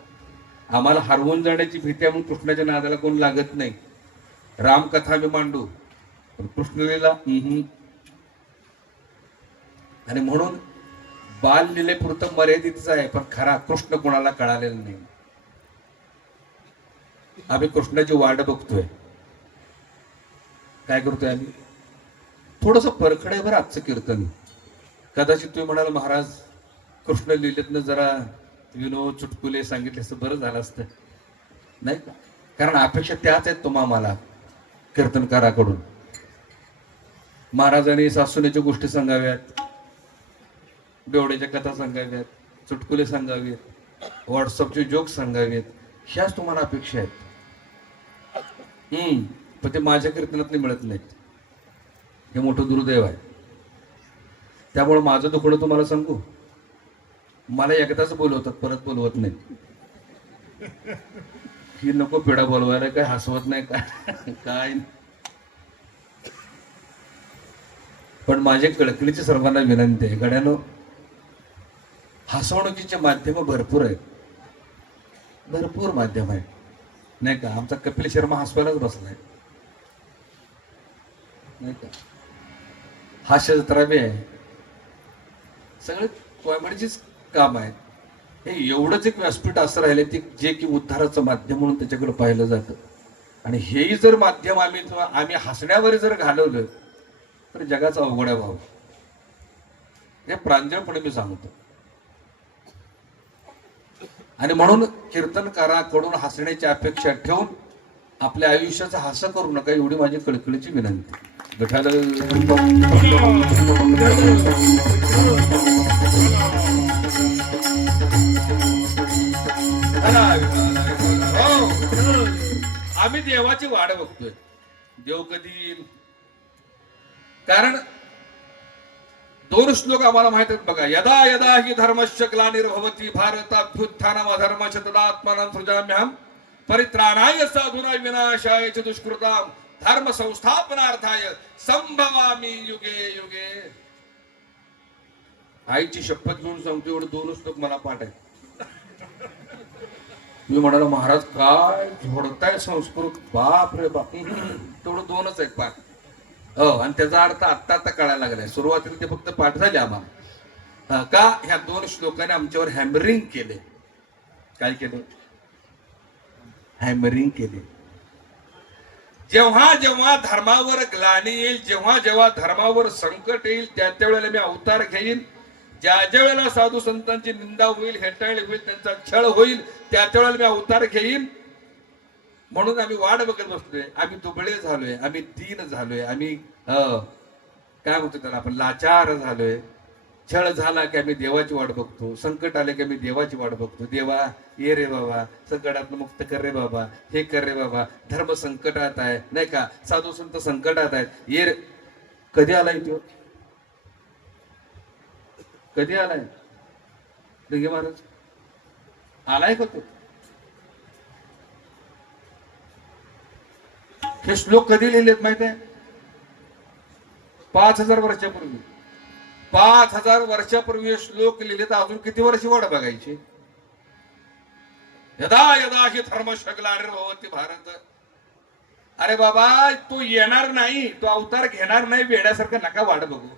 आम्हाला हरवून जाण्याची भीती आहे म्हणून कृष्णाच्या नादाला कोण लागत नाही. रामकथा आम्ही मांडू, पण कृष्णलीला आणि म्हणून बाललीलेपुरतं मर्यादितच आहे. पण खरा कृष्ण कोणाला कळालेला नाही. आम्ही कृष्णाची वाट बघतोय. काय करतोय आम्ही? थोडस परखडे भर आजचं कीर्तन. कदाचित तुम्ही म्हणाल महाराज कृष्ण लिलेतनं जरा विनोद चुटकुले सांगितले असतं बरं झालं असतं. नाही का? कारण अपेक्षा त्याच आहेत तुम्हा आम्हाला कीर्तनकाराकडून. महाराजांनी सासूनेच्या गोष्टी सांगाव्यात, बेवड्याच्या कथा सांगाव्यात, चुटकुले सांगावेत, व्हॉट्सअपचे जोक सांगावेत. ह्याच तुम्हाला अपेक्षा आहेत. पण ते माझ्या कीर्तनात मिळत नाहीत. हे मोठं दुर्दैव आहे. त्यामुळे माझं दुखणं तुम्हाला सांगू, मला एकदाच बोलवतात, परत बोलवत नाही. ही नको पिढा बोलवायला, काय हसवत नाही काय. पण माझे कळकळीची सर्वांना विनंती आहे, गड्यानो, हसवणुकीचे माध्यम भरपूर आहेत, भरपूर माध्यम आहे, नाही का. आमचा कपिल शर्मा हसवायलाच बसलाय, नाही का. हास्य जत्रा बी आहे, सगळे कॉमेडीचीच काम आहे. हे एवढंच एक व्यासपीठ असं राहिले ते जे की उद्धाराचं माध्यम म्हणून त्याच्याकडे पाहिलं जातं. आणि हेही जर माध्यम आम्ही हसण्यावर जर घालवलं तर जगाचा अवघड आहे भाऊ. हे प्रांजळपणे मी सांगतो. आणि म्हणून कीर्तनकाराकडून हसण्याची अपेक्षा ठेवून आपल्या आयुष्याचं हसं करू नका, एवढी माझी कळकळीची विनंती. गठाला आम्ही देवाची वाट बघतोय, देव कधी येईल. कारण 2 श्लोक आम्हाला माहित आहेत बघा. यदा यदा हि धर्मस्य ग्लानिर्भवति भारताभ्युत्थानम् अधर्मस्य तदात्मानं सृजाम्यहम् परित्राणाय साधूनां विनाशाय च दुष्कृतां धर्म संस्थापनार्थाय संभवामि युगे युगे. आईची शपथ घेऊन सांगतो, एवढे 2 श्लोक मला पाठ आहेत. तुम्ही म्हणाला महाराज काय झोडताय संस्कृत, बाप रे बाप. तेवढं 2च आहेत पाठ. आणि त्याचा अर्थ आत्ता कळायला लागलाय. सुरुवातीला ते फक्त पाठ झाले आम्हाला. का ह्या 2 श्लोकाने आमच्यावर हॅमरिंग केले. काय केलं? हॅमरिंग केले. जेव्हा जेव्हा धर्मावर ग्लानी येईल, जेव्हा जेव्हा धर्मावर संकट येईल, त्या वेळेला मी अवतार घेईन. ज्या वेळेला साधू संतांची निंदा होईल, हेटाळी होईल, त्यांचा छळ होईल, त्या वेळेला मी अवतार घेईन. म्हणून आम्ही वाट बघत बसलोय. आम्ही दुबळे झालोय, आम्ही दीन झालोय, आम्ही काय म्हणतो त्याला आपण, लाचार झालोय. छळ झाला की आम्ही देवाची वाट बघतो, संकट आले की आम्ही देवाची वाट बघतो. देवा ये रे बाबा, संकटात मुक्त कर रे बाबा, हे कर रे बाबा. धर्म संकटात आहे, नाही का, साधू संत संकटात आहेत, ये रे. कधी आलाय तो? कधी आलाय दिघे महाराज? आलाय का तो? हे श्लोक कधी लिहिलेत माहित आहे? 5000 वर्षापूर्वी. 5000 वर्षापूर्वी श्लोक लिहिलेत. अजून किती वर्ष वाट बघायची? यदा यदा हि धर्मस्य ग्लानिर्भवति भारत. अरे बाबा, तो येणार नाही, तो अवतार घेणार नाही, वेड्यासारखं नका वाट बघू.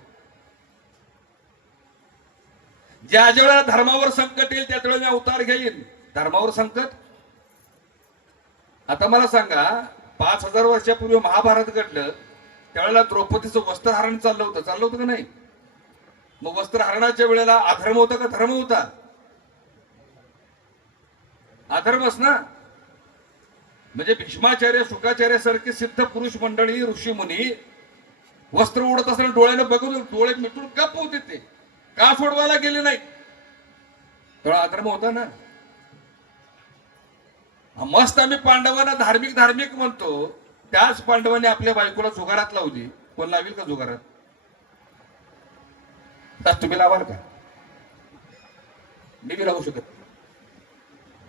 ज्या वेळेला धर्मावर संकट येईल त्या वेळेला मी अवतार घेईन. धर्मावर संकट. आता मला सांगा, 5000 वर्षापूर्वी महाभारत घडलं, त्यावेळेला द्रौपदीचं वस्त्रहरण चाललं होतं का नाही? मग वस्त्रहरणाच्या वेळेला अधर्म होता का धर्म होता? अधर्मच ना. म्हणजे भीष्माचार्य, शुकाचार्य सारखे सिद्ध पुरुष मंडळी, ऋषी मुनी वस्त्र उडत असताना डोळ्याने बघून डोळे मिटून गप्प होते. ते का सोडवायला गेले नाही? तेव्हा अधर्म होता ना. मस्त आम्ही पांडवांना धार्मिक धार्मिक म्हणतो, त्याच पांडवांनी आपल्या बायकोला जुगारात लावली. कोण लावेल का जुगारात? तुम्ही लावाल का? मी बी लावू शकत नाही,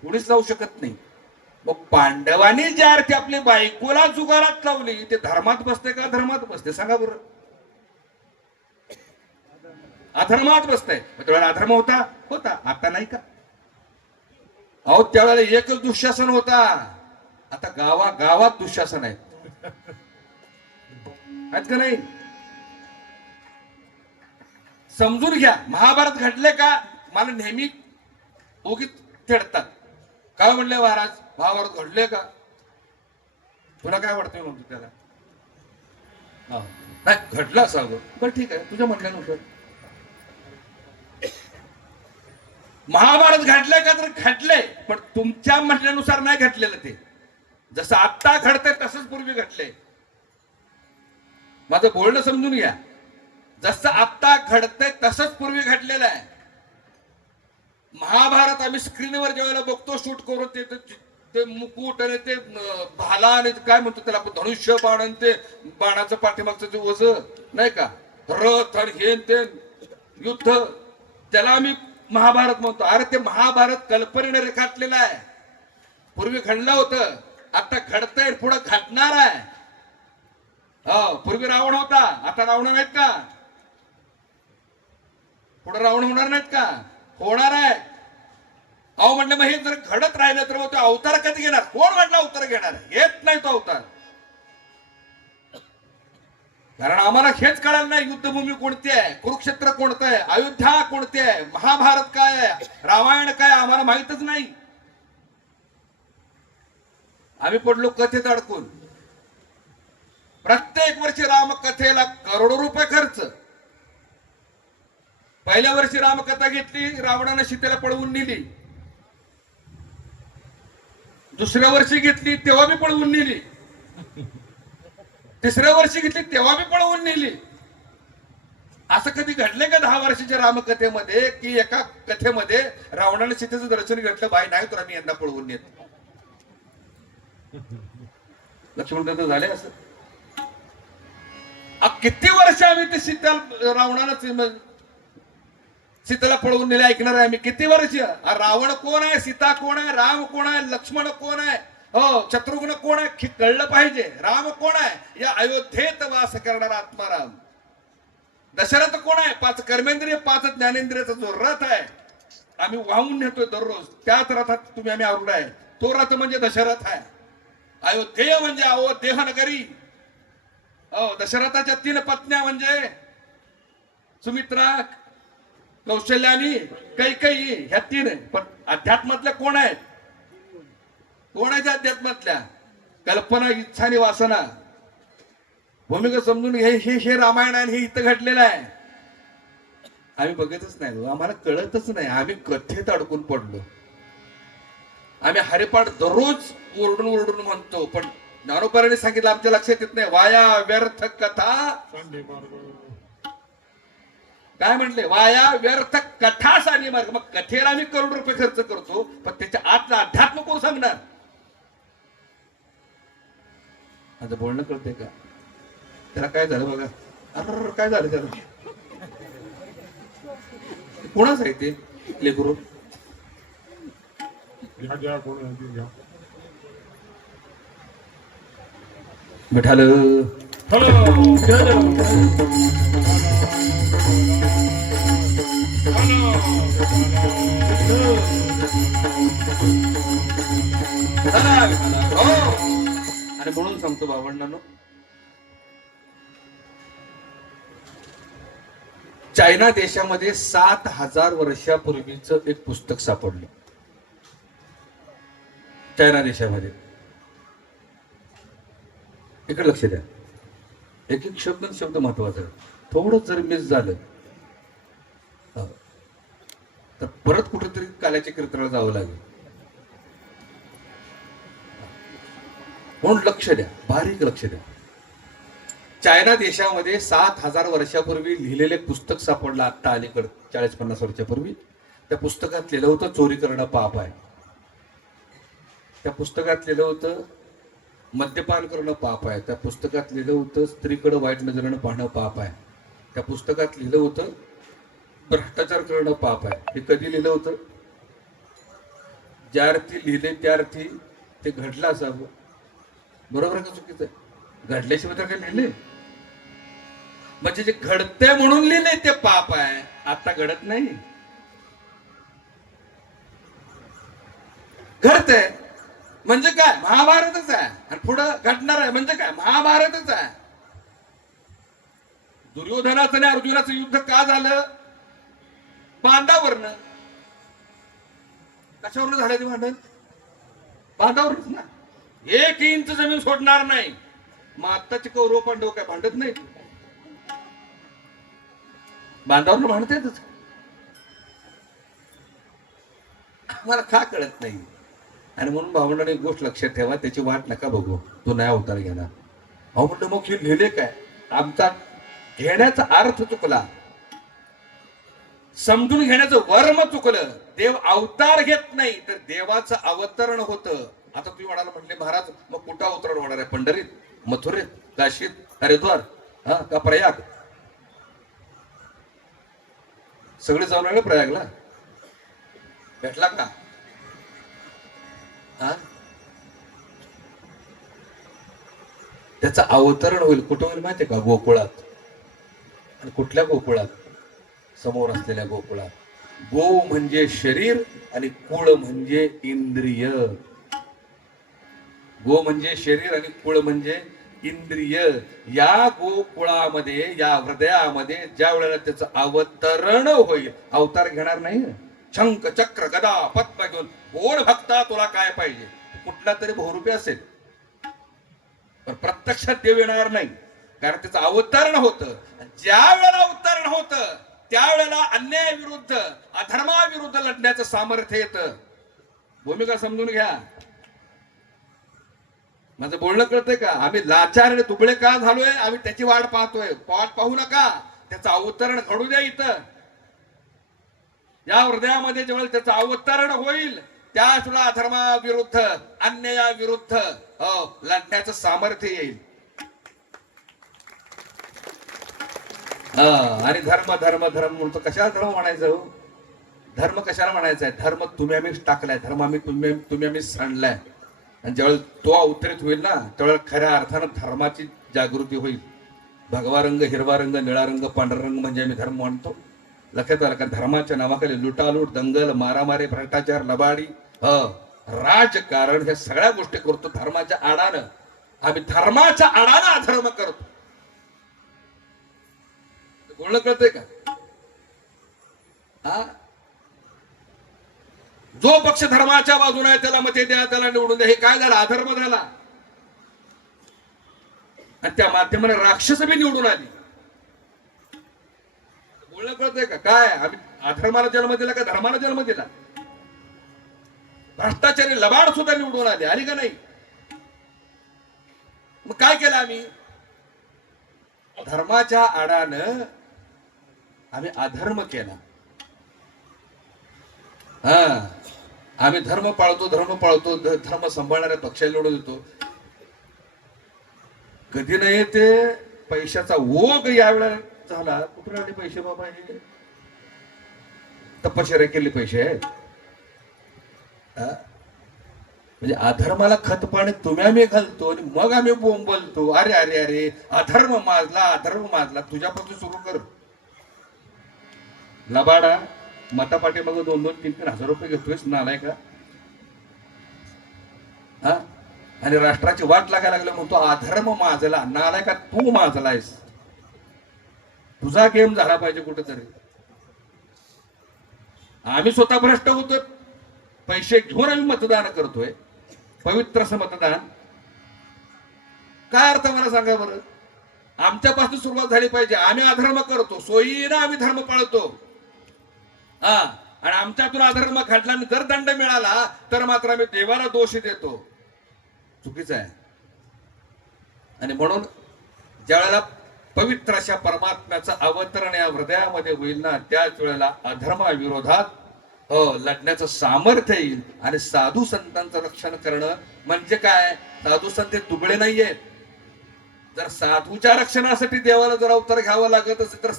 कुणीच लावू शकत नाही. मग पांडवांनी ज्या अर्थी आपली बायकोला जुगारात लावली, ते धर्मात बसते का अधर्मात बसते? सांगा बरं. अधर्मात बसतंय. त्यावेळेला अधर्म होता होता, आता नाही का? अहो, त्यावेळेला एकच दुःशासन होता, आता गावात दुःशासन आहेत का नाही? समजून घ्या. महाभारत घडले का? मला नेहमी उगीच खेळतात. काय म्हणले महाराज, महाभारत घडले का? तुला काय वाटतंय म्हणतो त्याला? नाही घडलं असावं. बरं ठीक आहे, तुझ्या म्हणण्यानुसार. महाभारत घडलंय का? तर घडलंय, पण तुमच्या म्हणण्यानुसार नाही घडलेलं. ते जसं आत्ता घडतंय तसंच पूर्वी घडलंय. माझं बोलणं समजून घ्या. जसं आत्ता घडतंय तसंच पूर्वी घडलेलं आहे. महाभारत आम्ही स्क्रीनवर ज्यावेळेला बघतो शूट करून, ते ते मुकुट आणि ते भाला आणि काय म्हणतो त्याला आपण धनुष्य बाण आणि ते बाणाचं पाठीमागचं जे ओझ नाही का, रथ आणि हे ते युद्ध, त्याला आम्ही महाभारत म्हणतो. अरे ते महाभारत कल्पनेने रेखाटलेलं आहे. पूर्वी घडलं होतं, आता घडतंय, पुढे घडणार आहे. हो, पूर्वी रावण होता, आता रावण नाहीत का? पुढे रावण होणार नाहीत का? होणार आहे. अहो म्हटलं मग हे जर घडत राहिलं तर मग तो अवतार कधी घेणार? कोण म्हटलं अवतार घेणार? येत नाही तो अवतार. कारण आम्हाला हेच कळालं नाही, युद्धभूमी कोणती आहे, कुरुक्षेत्र कोणतं आहे, अयोध्या कोणती आहे, महाभारत काय आहे, रामायण काय, आम्हाला माहितच नाही. आम्ही पडलो कथेत अडकून. प्रत्येक वर्षी रामकथेला करोडो रुपये खर्च. पहिल्या वर्षी रामकथा घेतली, रावणानं सीतेला पळवून नेली. दुसऱ्या वर्षी घेतली तेव्हा बी पळवून नेली. तिसऱ्या वर्षी घेतली तेव्हा बी पळवून नेली. असं कधी घडलंय का 10 वर्षाच्या रामकथेमध्ये की एका कथेमध्ये रावणाने सीतेचं दर्शन घेतलं, बाई नाही तर आम्ही यंदा पळवून नेत. लक्ष्मण तर झाले असं. किती वर्ष आम्ही ते रावणानं सीतेला पळवून नेले ऐकणार आहे आम्ही. किती वर्ष? रावण कोण आहे, सीता कोण आहे, राम कोण आहे, लक्ष्मण कोण आहे, हो शत्रुघ्न कोण आहे कळलं पाहिजे. राम कोण आहे? या अयोध्येत वास करणारा आत्माराम. दशरथ कोण आहे? 5 कर्मेंद्रिय 5 ज्ञानेंद्रियाचा जो रथ आहे आम्ही वाहून नेतोय दररोज, त्याच रथात तुम्ही आम्ही आरूढ आहे. तो रथ म्हणजे दशरथ आहे. अयोध्येय म्हणजे अहो देहनगरी. दशरथाच्या 3 पत्न्या म्हणजे सुमित्रा, कौशल्यानी, कैकेयी, ह्या 3. पण अध्यात्मातल्या कोण आहेत? कोण आहेत अध्यात्मातल्या? कल्पना, इच्छा आणि वासना. भूमिका समजून घे. हे रामायण आहे, हे इथं घडलेलं आहे. आम्ही बघतच नाही, आम्हाला कळतच नाही. आम्ही कथेत अडकून पडलो. आम्ही हरिपाठ दररोज ओरडून ओरडून म्हणतो, पण ज्ञानोबारांनी सांगितलं आमच्या लक्षात येत नाही. वाया व्यर्थ कथा काय म्हटले? वाया व्यर्थ कथा सांगी मार्ग. मग कथेला आम्ही करोड रुपये खर्च करतो, पण त्याच्या आतला अध्यात्म कोण सांगणार? आता बोलणं कळतंय का? त्याला काय झालं बघा. अरे काय झालं त्याला? कोणाच आहे ते लेकरू? मिठाल आणि म्हणून सांगतो बाबांनो, चायना देशामध्ये 7000 वर्षापूर्वीच एक पुस्तक सापडलं. चायना देशामध्ये. इकडे लक्ष द्या, एक एक शब्द महत्वाचा आहे. थोडं जर मिस झालं तर परत कुठेतरी काल्याच्या कीर्तनाला जावं लागेल. म्हणून लक्ष द्या, बारीक लक्ष द्या. चायना देशामध्ये 7000 वर्षापूर्वी लिहिलेले पुस्तक सापडलं आता अलीकडे 40-50 वर्षापूर्वी. त्या पुस्तकात लिहिलं होतं चोरी करणं पाप आहे. त्या पुस्तकात लिहिलं होतं मद्यपान करणं पाप आहे. त्या पुस्तकात लिहिलं होतं स्त्रीकडे वाईट नजरेनं पाहणं पाप आहे. त्या पुस्तकात लिहिलं होतं भ्रष्टाचार करणं पाप आहे. हे कधी लिहिलं होतं? ज्या अर्थी लिहिले त्या अर्थी ते घडलं असावं. बरोबर आहे का चुकीचं आहे? घडल्याशिवाय तर काय लिहिले? म्हणजे जे घडतंय म्हणून लिहिले ते पाप आहे. आता घडत नाही, घडतंय म्हणजे काय? महाभारतच आहे. आणि पुढं घडणार आहे म्हणजे काय? महाभारतच आहे. दुर्योधनाचं आणि अर्जुनाचं युद्ध का झालं? बांधावरनं. कशावरनं झालं ते भांडण? बांधावरच ना. 1 इंच जमीन सोडणार नाही. मग आत्ताचे कौरव पांडव काय भांडत नाही? बांधावरनं भांडतायतच. मला का कळत नाही? आणि म्हणून भावंडाने एक गोष्ट लक्षात ठेवा, त्याची वाट नका बघू, तो नाही अवतार घेणार. अहो म्हटलं मग हे लिहिले काय? आमचा घेण्याचा अर्थ चुकला, समजून घेण्याचं वर्म चुकलं. देव अवतार घेत नाही तर देवाचं अवतरण होतं. आता तुम्ही म्हणाला म्हटले महाराज मग कुठं अवतरण होणार आहे? पंढरीत, मथुरेत, काशीत, हरिद्वार, हा का प्रयाग? सगळे जाऊन आले प्रयागला, भेटला का? हा, त्याचं अवतरण होईल कुठं होईल माहितीये का? गोकुळात. आणि कुठल्या गोकुळात? समोर असलेल्या गोकुळात. गो म्हणजे शरीर आणि कुळ म्हणजे इंद्रिय. गो म्हणजे शरीर आणि कुळ म्हणजे इंद्रिय. या गोकुळामध्ये, या हृदयामध्ये ज्या वेळेला त्याचं अवतरण होईल, अवतार घेणार नाही, शंख चक्र गदा पद्म घेऊन, कोण भक्ता तुला काय पाहिजे? कुठला तरी बहुरूपी असेल, पण प्रत्यक्षात देव येणार नाही, कारण त्याचं अवतरण होतं. ज्या वेळेला अवतरण होतं त्यावेळेला अन्यायाविरुद्ध, अधर्माविरुद्ध लढण्याचं सामर्थ्य येतं. भूमिका समजून घ्या. माझं बोलणं कळतंय का? आम्ही लाचार आणि दुबळे का झालोय? आम्ही त्याची वाट पाहतोय. वाट पाहू नका, त्याचं अवतरण घडू द्या. इथं या हृदयामध्ये जेव्हा त्याचं अवतरण होईल त्याच वेळेला अधर्माविरुद्ध, अन्यायाविरुद्ध लढण्याचं सामर्थ्य येईल. आणि धर्म धर्म धर्म म्हणतो. कशाला धर्म म्हणायचं हो? धर्म कशाला म्हणायचा आहे? धर्म तुम्ही आम्हीच टाकलाय, धर्म आम्ही तुम्ही आम्ही सांडलाय. आणि ज्यावेळेला तो अवतरित होईल ना, त्यावेळेला खऱ्या अर्थानं धर्माची जागृती होईल. भगवा रंग, हिरवा रंग, निळा रंग, पांढरा रंग म्हणजे आम्ही धर्म म्हणतो. लक्षात आलं का? धर्माच्या नावाखाली लुटालूट, दंगल, मारामारी, भ्रष्टाचार, लबाडी, राजकारण, ह्या सगळ्या गोष्टी करतो धर्माच्या आडानं. आम्ही धर्माच्या आडानं अधर्म करतो. बोलणं कळतंय का? हा, जो पक्ष धर्माच्या बाजूने आहे त्याला मते द्या, त्याला निवडून द्या. हे काय झालं? अधर्म झाला. आणि त्या माध्यमाने राक्षस बी निवडून आली. बोलणं कळतंय का? काय आम्ही अधर्माला जन्म दिला का धर्माला जन्म दिला? भ्रष्टाचारी लबाड सुद्धा निवडून आली, आली का नाही? मग काय केलं आम्ही? धर्माच्या आडानं आम्ही अधर्म केला. हा, आम्ही धर्म पाळतो, धर्म पाळतो, धर्म सांभाळणाऱ्या पक्षाला निवडून देतो. कधी नाही ते पैशाचा ओघ यावेळेला झाला. कुठे आले पैसे बाबा? हे तपश्चर्या केली पैसे आहेत. म्हणजे अधर्माला खत पाणी तुम्ही आम्ही घालतो आणि मग आम्ही बोंबलतो. अरे अरे अरे, अधर्म माजला, अधर्म माजला. तुझ्यापासून सुरू कर. लबाडा मतापाठी मग 2-2, 3-3 हजार रुपये घेतोयस, नालाय का? हा, आणि राष्ट्राची वाट लागायला लागलं म्हणतो अधर्म माजला. नालाय का? तू माजलायस. तुझा गेम झाला पाहिजे कुठेतरी. आम्ही स्वतः भ्रष्ट होतो, पैसे घेऊन आम्ही मतदान करतोय, पवित्र असं मतदान. काय अर्थ मला सांगा बरं? आमच्यापासून सुरुवात झाली पाहिजे. आम्ही अधर्म करतो, सोयीनं आम्ही धर्म पाळतो. हा, आणि आमच्यातून अधर्म घडला आणि जर दंड मिळाला तर मात्र आम्ही देवाला दोष देतो. चुकीचं आहे. आणि म्हणून ज्या वेळेला पवित्र अशा परमात्म्याचं अवतरण या हृदयामध्ये होईल ना, त्याच वेळेला अधर्माविरोधात लढण्याचं सामर्थ्य येईल. आणि साधू संतांचं रक्षण करणं म्हणजे काय? साधू संत दुबळे नाहीयेत. जर साधूच्या रक्षणासाठी देवाला जर अवतार घ्यावा लागत असेल तर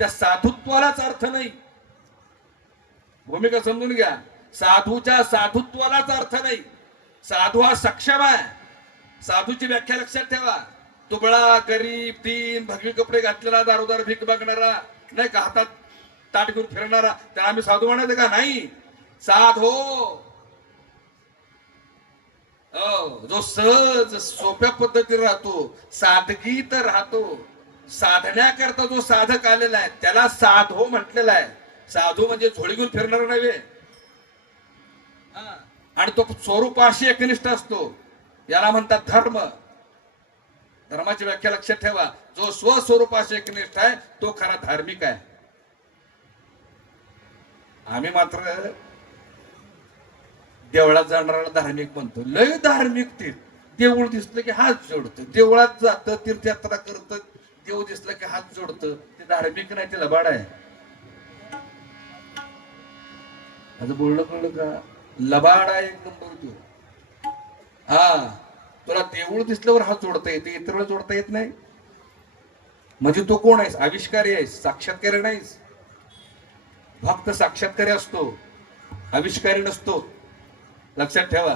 त्या साधुत्वालाच अर्थ नाही. भूमिका समजून घ्या. साधूच्या साधुत्वालाच अर्थ नाही. साधू हा सक्षम आहे. साधूची व्याख्या लक्षात ठेवा. दुबळा, गरीब, दीन, भगवी कपडे घातलेला, दारोदार भीक बघणारा नाही का, हातात ताट घेऊन फिरणारा, त्याला आम्ही साधू म्हणायचं का? नाही. साधू जो सहज सोप्या पद्धतीने राहतो, साधगीत राहतो, साधण्याकरता जो साधक आलेला आहे त्याला साधू म्हटलेला आहे. साधू म्हणजे झोळी घेऊन फिरणार नव्हे. आणि तो स्वरूपाशी एकनिष्ठ असतो, याला म्हणतात धर्म. धर्माची व्याख्या लक्षात ठेवा. जो स्वस्वरूपाशी एकनिष्ठ आहे तो खरा धार्मिक आहे. आम्ही मात्र देवळात जाणारा धार्मिक म्हणतो. लय धार्मिक ते. देऊळ दिसलं की हात जोडतं, देवळात जातं, तीर्थयात्रा करतं, देव दिसलं की हात जोडतं. ते धार्मिक नाही, ते लबाड आहे. माझं बोलणं कळलं का? लबाड आहे एक नंबर तो. हा, तुला देऊळ दिसल्यावर हात जोडता येते, इतर वेळेला जोडता येत नाही. म्हणजे तू कोण आहेस? आविष्कारी आहेस, साक्षात्कारी नाहीस. भक्त साक्षात्कारी असतो, आविष्कारी नसतो. लक्षात ठेवा.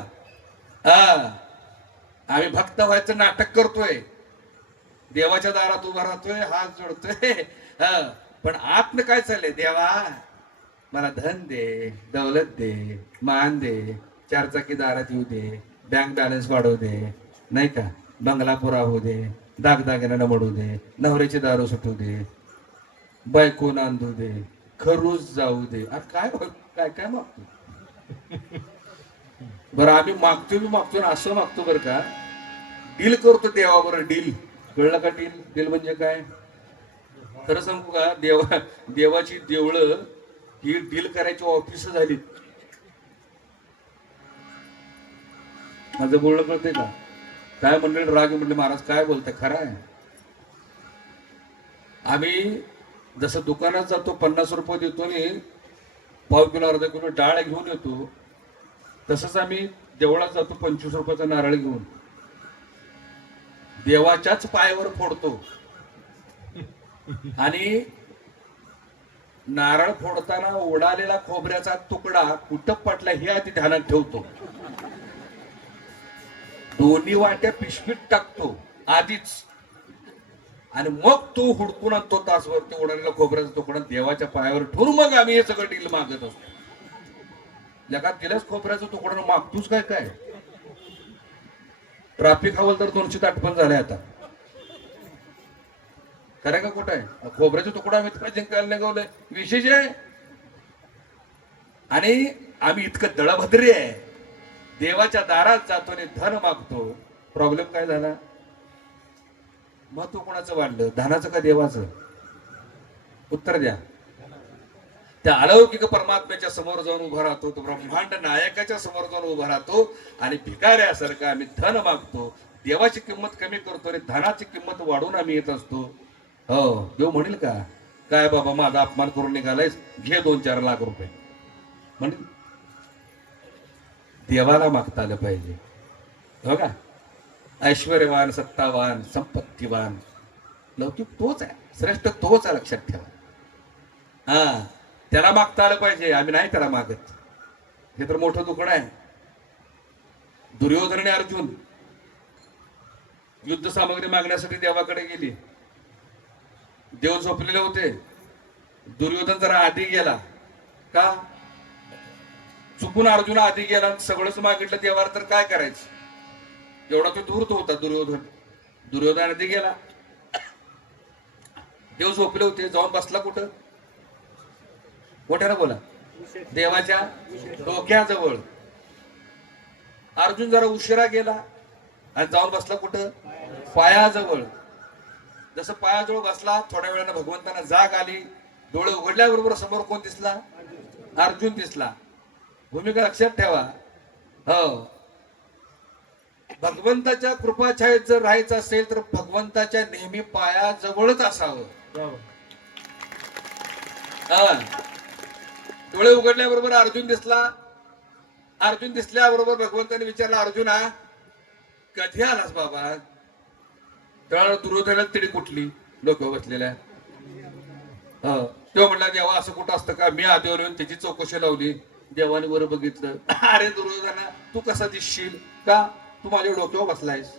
हा, आम्ही भक्त व्हायचं नाटक करतोय, देवाच्या दारात उभा राहतोय, हात जोडतोय. हा, पण आतनं काय चाललंय? देवा मला धन दे, दौलत दे, मान दे, चारचाकी दारात येऊ दे, बँक बॅलन्स वाढवू दे, नाही का, बंगला पुरा होऊ दे, दागदागिना मडू दे, नवऱ्याची दारू सुटू दे, बायको नांदू दे, खरूच जाऊ दे. अरे काय काय काय मागतो? बरं आम्ही मागतो ना, असं मागतो बरं का, डील करतो देवाबरोबर. डील कळलं का? डील डील म्हणजे काय? खरं सांगू का, देवाची देवळं ही डील करायची ऑफिस झाली. माझं बोलणं कळतंय का? काय मंडळी राग म्हणले, महाराज काय बोलताय? खरं आहे. आम्ही जसं दुकानात जातो, 50 रुपये देतो आणि पाव किलो अर्धा किलो डाळ घेऊन येतो, तसंच आम्ही देवळात जातो 25 रुपयाचा नारळ घेऊन, देवाच्याच पायावर फोडतो. आणि नारळ फोडताना उडालेला खोबऱ्याचा तुकडा कुठं पडला हे आधी ध्यानात ठेवतो. दोन्ही वाट्या पिशवीत टाकतो आधीच, आणि मग तो हुडकून आणतो तासभर उडालेला खोबऱ्याचा तुकडा देवाच्या पायावर ठेवून मग आम्ही हे सगळं डील मागत असतो. जगात दिल्यास खोबऱ्याचा तुकडा मागतोच काय काय? ट्रॅफिक हवालदार 258 झाले आता. खरं का कुठं आहे? खोबऱ्याचा तुकडा आम्ही इतका जिंकायला निघावलंय, विशेष आहे. आणि आम्ही इतकं दळभद्री आहे, देवाच्या दारात जातो आणि धन मागतो. प्रॉब्लेम काय झाला? महत्व कोणाचं वाढलं, धनाचं का देवाचं? उत्तर द्या. त्या अलौकिक परमात्म्याच्या समोर जाऊन उभा राहतो, तो ब्रह्मांड नायकाच्या समोर जाऊन उभा राहतो आणि भिकाऱ्यासारखं आम्ही धन मागतो. देवाची किंमत कमी करतो आणि धनाची किंमत वाढवून आम्ही येत असतो. हो, देव म्हणेल का काय बाबा माझा अपमान करून निघालायस, घे 2-4 लाख रुपये म्हणेल? देवाला मागता आलं पाहिजे. हो का? ऐश्वर्यवान, सत्तावान, संपत्तीवान, लौकिक तोच आहे, श्रेष्ठ तोच आहे, लक्षात ठेवा. हा, त्याला मागता आलं पाहिजे, आम्ही नाही त्याला मागत. हे तर मोठं दुकान आहे. दुर्योधन आणि अर्जुन युद्ध सामग्री मागण्यासाठी देवाकडे गेली. देव झोपलेले होते. दुर्योधन जरा आधी गेला का? चुकून अर्जुन आधी गेला, सगळंच मागितलं देवाला, तर काय करायचं? एवढा तो धूर्त होता दुर्योधन. दुर्योधन आधी गेला, देव झोपले होते, जाऊन बसला कुठं? मोठ्यानं बोला. देवाच्या डोक्याजवळ. अर्जुन जरा उशिरा गेला आणि जाऊन बसला कुठं? पायाजवळ. जसं पायाजवळ बसला, थोड्या वेळानं भगवंतांना जाग आली. डोळे उघडल्याबरोबर समोर कोण दिसला? अर्जुन दिसला. भूमिका लक्षात ठेवा. हो, भगवंताच्या कृपाछायेत जर राहायचं असेल तर भगवंताच्या नेहमी पायाजवळच असावं. डोळे उघडल्याबरोबर अर्जुन दिसला. अर्जुन दिसल्याबरोबर भगवंताने विचारला, अर्जुना कधी आलास बाबा? त्यावेळेला दुर्योधनाला तिडी कुठली डोक्यावर बसलेल्या. तेव्हा म्हणला, देवा असं कुठं असतं का? मी आधीवर येऊन त्याची चौकशी लावली. देवाने वर बघितलं, अरे दुर्योधना तू कसा दिसशील का? तू माझ्या डोक्यावर बसलायस.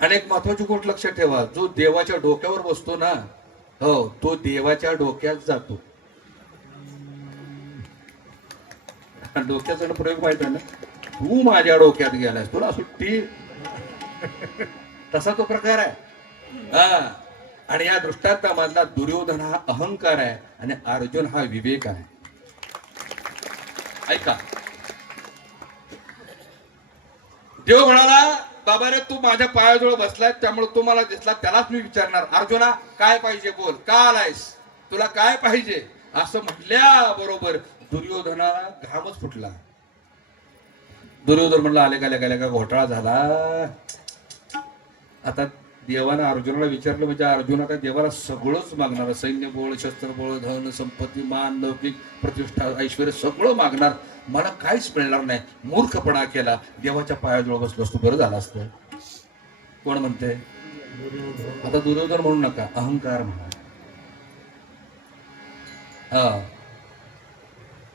आणि एक महत्वाची गोष्ट लक्षात ठेवा, जो देवाच्या डोक्यावर बसतो ना, हो, तो देवाच्या डोक्यात जातो. डोक्याचा प्रयोग माहिती आहे ना? तू माझ्या डोक्यात गेलास, तुला सुट्टी. तसा तो प्रकार आहे. आणि या दृष्टांतामधला दुर्योधन हा अहंकार आहे आणि अर्जुन हा विवेक आहे. ऐका, देव म्हणाला, बाबा रे तू माझ्या पायाजवळ बसलाय, त्यामुळे तू मला दिसला. त्यालाच मी विचारणार, अर्जुना काय पाहिजे बोल, का आलायस, तुला काय पाहिजे? असं म्हटल्या बरोबर दुर्योधनाला घामच फुटला. दुर्योधन म्हणला, आले का घोटाळा झाला. आता देवानं अर्जुनाला विचारलं म्हणजे अर्जुन आता देवाला सगळंच मागणार, सैन्यबळ, शस्त्रबळ, धन, संपत्ती, मान, लौकिक प्रतिष्ठा, ऐश्वर सगळं मागणार, मला काहीच मिळणार नाही. मूर्खपणा केला, देवाच्या पायाजवळ बसलो असतो बरं झालं असतं. कोण म्हणते? आता दुर्योधन म्हणू नका, अहंकार म्हणा. हा,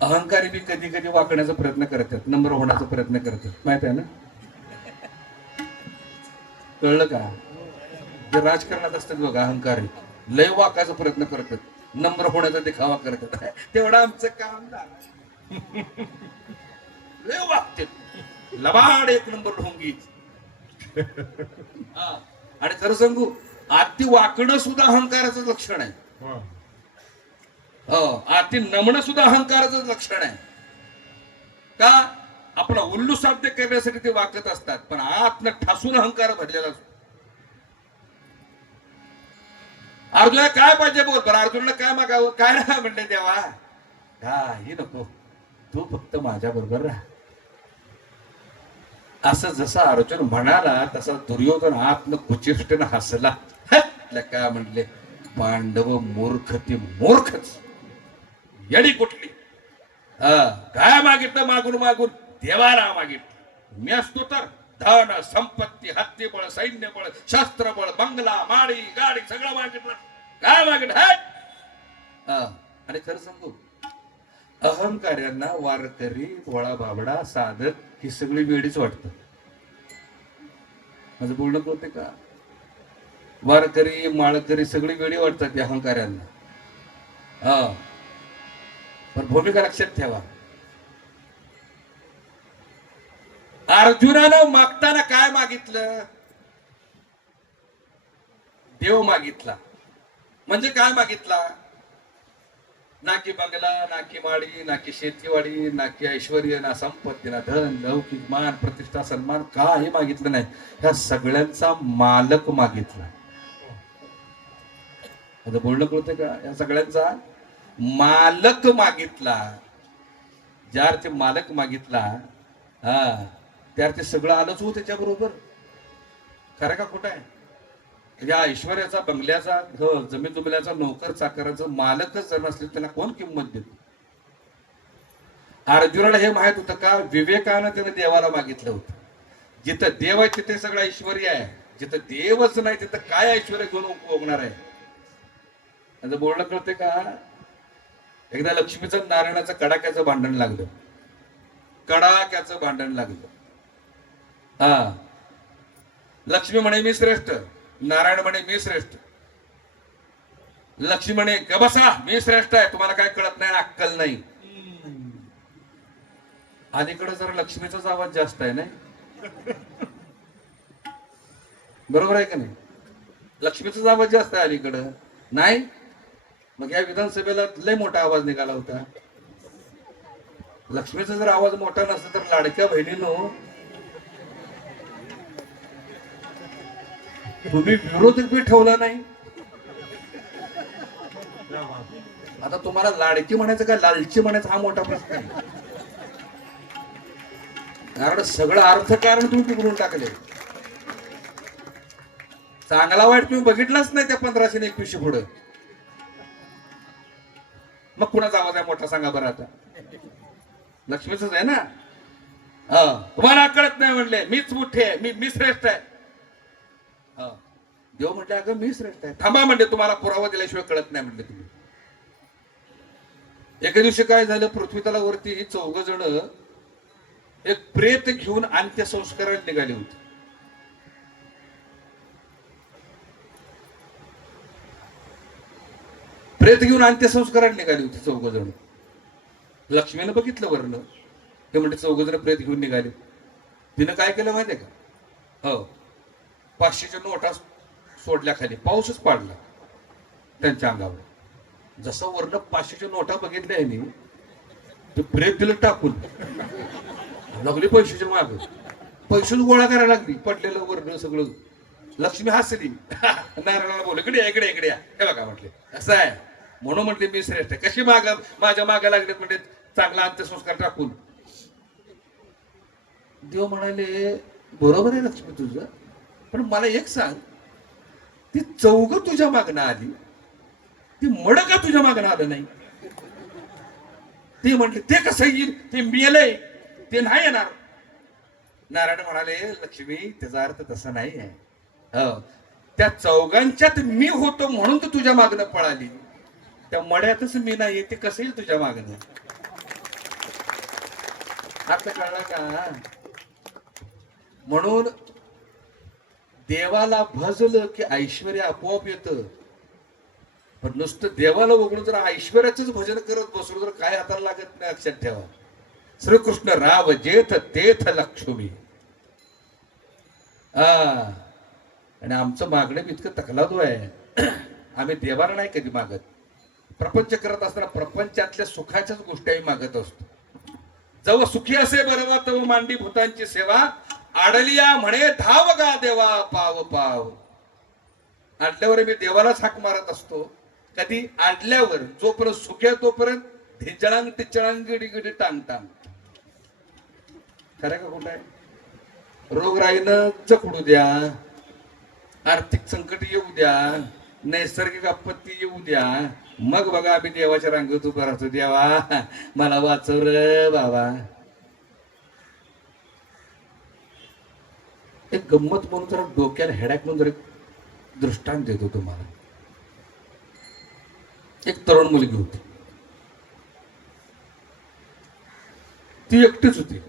अहंकारी बी कधी कधी वाकण्याचा प्रयत्न करतात, नम्र होण्याचा प्रयत्न करतात, माहित आहे ना? कळलं का? जे राजकारणात असतात बघा अहंकारी, लय वाकायचा प्रयत्न करतात, नम्र होण्याचा देखावा करतात. तेवढं आमचं काम झालं. लय वागते, लबाड एक नंबर ढोंगी. आणि खरं सांगू, अति वाकणं सुद्धा अहंकाराचं लक्षण आहे. अति नमणं सुद्धा अहंकाराचं लक्षण आहे. का? आपला उल्लू साध्य करण्यासाठी ते वाकत असतात, पण आतनं ठासून अहंकार भरलेला असतो. अर्जुना काय पाहिजे बोल, बरं अर्जुनला काय मागावं, काय ना म्हणले देवा, काही नको, तू फक्त माझ्या बरोबर राहा. असं जसा अर्जुन म्हणाला तसा दुर्योधन आतनं कुचिष्टेनं हसला. काय म्हणले, पांडव मूर्ख, ती मूर्खच, येडी कुठली. काय मागितलं मागून मागून, देवाला मागितलं. मी असतो तर धन, संपत्ती, हत्तीबळ, सैन्यबळ, शस्त्रबळ, बंगला, माडी, गाडी सगळं मागितलं. काय मागितलं? आणि खरं सांगू, अहंकार्यांना वारकरी, भोळा बाबडा, साधक ही सगळी वेळीच वाटतं. माझं बोलणं होते का? वारकरी, माळकरी सगळी वेळी वाटतात या अहंकार्यांना. पण भूमिका लक्षात ठेवा, अर्जुनानं मागताना काय मागितलं? देव मागितला. म्हणजे काय मागितला? ना की बंगला, ना की माडी, ना की शेतीवाडी, ना की ऐश्वर, ना संपत्ती, ना धन, लौकिक, मान, प्रतिष्ठा, सन्मान, काही मागितलं नाही. ह्या सगळ्यांचा मालक मागितला. आता बोलणं कळतंय का? या सगळ्यांचा मालक मागितला. ज्या अर्थी मालक मागितला, त्या अर्थी सगळं आलंच हो त्याच्या बरोबर. खरं का खोटं आहे? या ऐश्वर्याचा, बंगल्याचा, जमीन जुमल्याचा, नोकर चाकराचा मालकच जर नसले त्यांना कोण किंमत देत? अर्जुनाला हे माहित होतं का? विवेकानं त्याने देवाला मागितलं होतं. जिथं देव आहे तिथे सगळं ऐश्वर्य आहे, जिथं देवच नाही तिथं काय ऐश्वर्य घेऊन उपभोगणार आहे? आता बोलणं कळते का? एकदा लक्ष्मीचं नारायणाचं कडाक्याचं भांडण लागलं. कडाक्याचं भांडण लागलं. लक्ष्मी म्हणे मी श्रेष्ठ, नारायण म्हणे मी श्रेष्ठ. लक्ष्मी म्हणे गबसा, मी श्रेष्ठ आहे, तुम्हाला काय कळत नाही, अक्कल नाही. अलीकडे जरा लक्ष्मीचाच आवाज जास्त आहे नाही? बरोबर आहे का नाही? लक्ष्मीचाच आवाज जास्त आहे अलीकडं नाही? मग या विधानसभेला लय मोठा आवाज निघाला होता. लक्ष्मीचा जर आवाज मोठा नसता तर लाडक्या बहिणीनो तुम्ही विरोधक बी ठेवला नाही. आता तुम्हाला लाडकी म्हणायचं का लालची म्हणायचं हा मोठा प्रश्न आहे. कारण सगळं अर्थकारण तुम्ही बिघडून टाकले. चांगला वाईट तुम्ही बघितलाच नाही त्या 1500 आणि 2100 पुढे. मग कुणाचा आवाज आहे मोठा सांगा बरं? आता लक्ष्मीच आहे ना. तुम्हाला कळत नाही म्हणले, मीच मोठे आहे, मी श्रेष्ठ आहे. देव म्हटले अगं मी श्रेष्ठ आहे. थांबा म्हणले, तुम्हाला पुरावा दिल्याशिवाय कळत नाही म्हणले तुम्ही. एके दिवशी काय झालं, पृथ्वी तलावरती 4 जण एक प्रेत घेऊन अंत्यसंस्काराला निघाले होते. प्रेत घेऊन अंत्यसंस्काराला निघाली होती 4 जण. लक्ष्मीनं बघितलं वरनं, ते म्हणजे 4 जण प्रेत घेऊन निघाले. तिनं काय केलं माहितीये का? 500च्या नोटा सोडल्या खाली, पाऊसच पाडला त्यांच्या अंगावर. जसं वरनं 500च्या नोटा बघितल्या आहे ते प्रेत दिलं टाकून, लागली पैशाच्या माग, पैसे गोळा करायला लागली, पडलेलं वरनं सगळं. लक्ष्मी हसली, नारायणाला बोल इकडे इकडे इकडे या. हे बघा म्हटले असं आहे म्हणून म्हटले मी श्रेष्ठ. कशी माझ्या मागे लागले म्हणजे चांगला अंत्यसंस्कार टाकून. देव म्हणाले बरोबर आहे लक्ष्मी तुझं, पण मला एक सांग, ती चौघ तुझ्या मागणं आली, ती मड का तुझ्या मागणं आलं नाही? ते म्हटले ते कसं येईल, ते मेलंय, ते नाही येणार. नारायण म्हणाले, लक्ष्मी त्याचा अर्थ तसा नाही आहे. हो, त्या चौघांच्यात मी होतो म्हणून तू तुझ्या मागणं पळाली. त्या मड्यातच मी नाही, ते कसं येईल तुझ्या मागणं? आता कळला का? म्हणून देवाला भजलं की ऐश्वर आपोआप येतं. पण नुसतं देवाला बघून जर ऐश्वर्याच भजन करत बसलो तर काय हाताला लागत नाही, लक्षात ठेवा. श्रीकृष्ण राव जेथ तेथ लक्ष्मी. आणि आमचं मागणं बी इतकं तकलादू आहे. आम्ही देवाला नाही कधी मागत. प्रपंच करत असताना प्रपंचातल्या सुखाच्याच गोष्टी आम्ही मागत असतो. जेव्हा सुखी असे बरोबर तेव्हा मांडी भूतांची सेवा. आडलिया म्हणे धाव गा देवा पाव पाव. आडल्यावर मी देवालाच हाक मारत असतो. कधी आडल्यावर जोपर्यंत सुख्या तोपर्यंत ढिंचळांग टिचळांग गिडी गिडी टांग टांग. खरं का कुठं आहे? रोगराईनं जखडू द्या, आर्थिक संकट येऊ द्या, नैसर्गिक आपत्ती येऊ द्या, मग बघा आम्ही देवाच्या रांगेत उभं राहतो. देवा मला वाचव रे बाबा. एक गंमत म्हणून जरा डोक्याला हेडॅक म्हणून जरा दृष्टांत देतो तुम्हाला. एक तरुण मुलगी होती, ती एकटीच होती,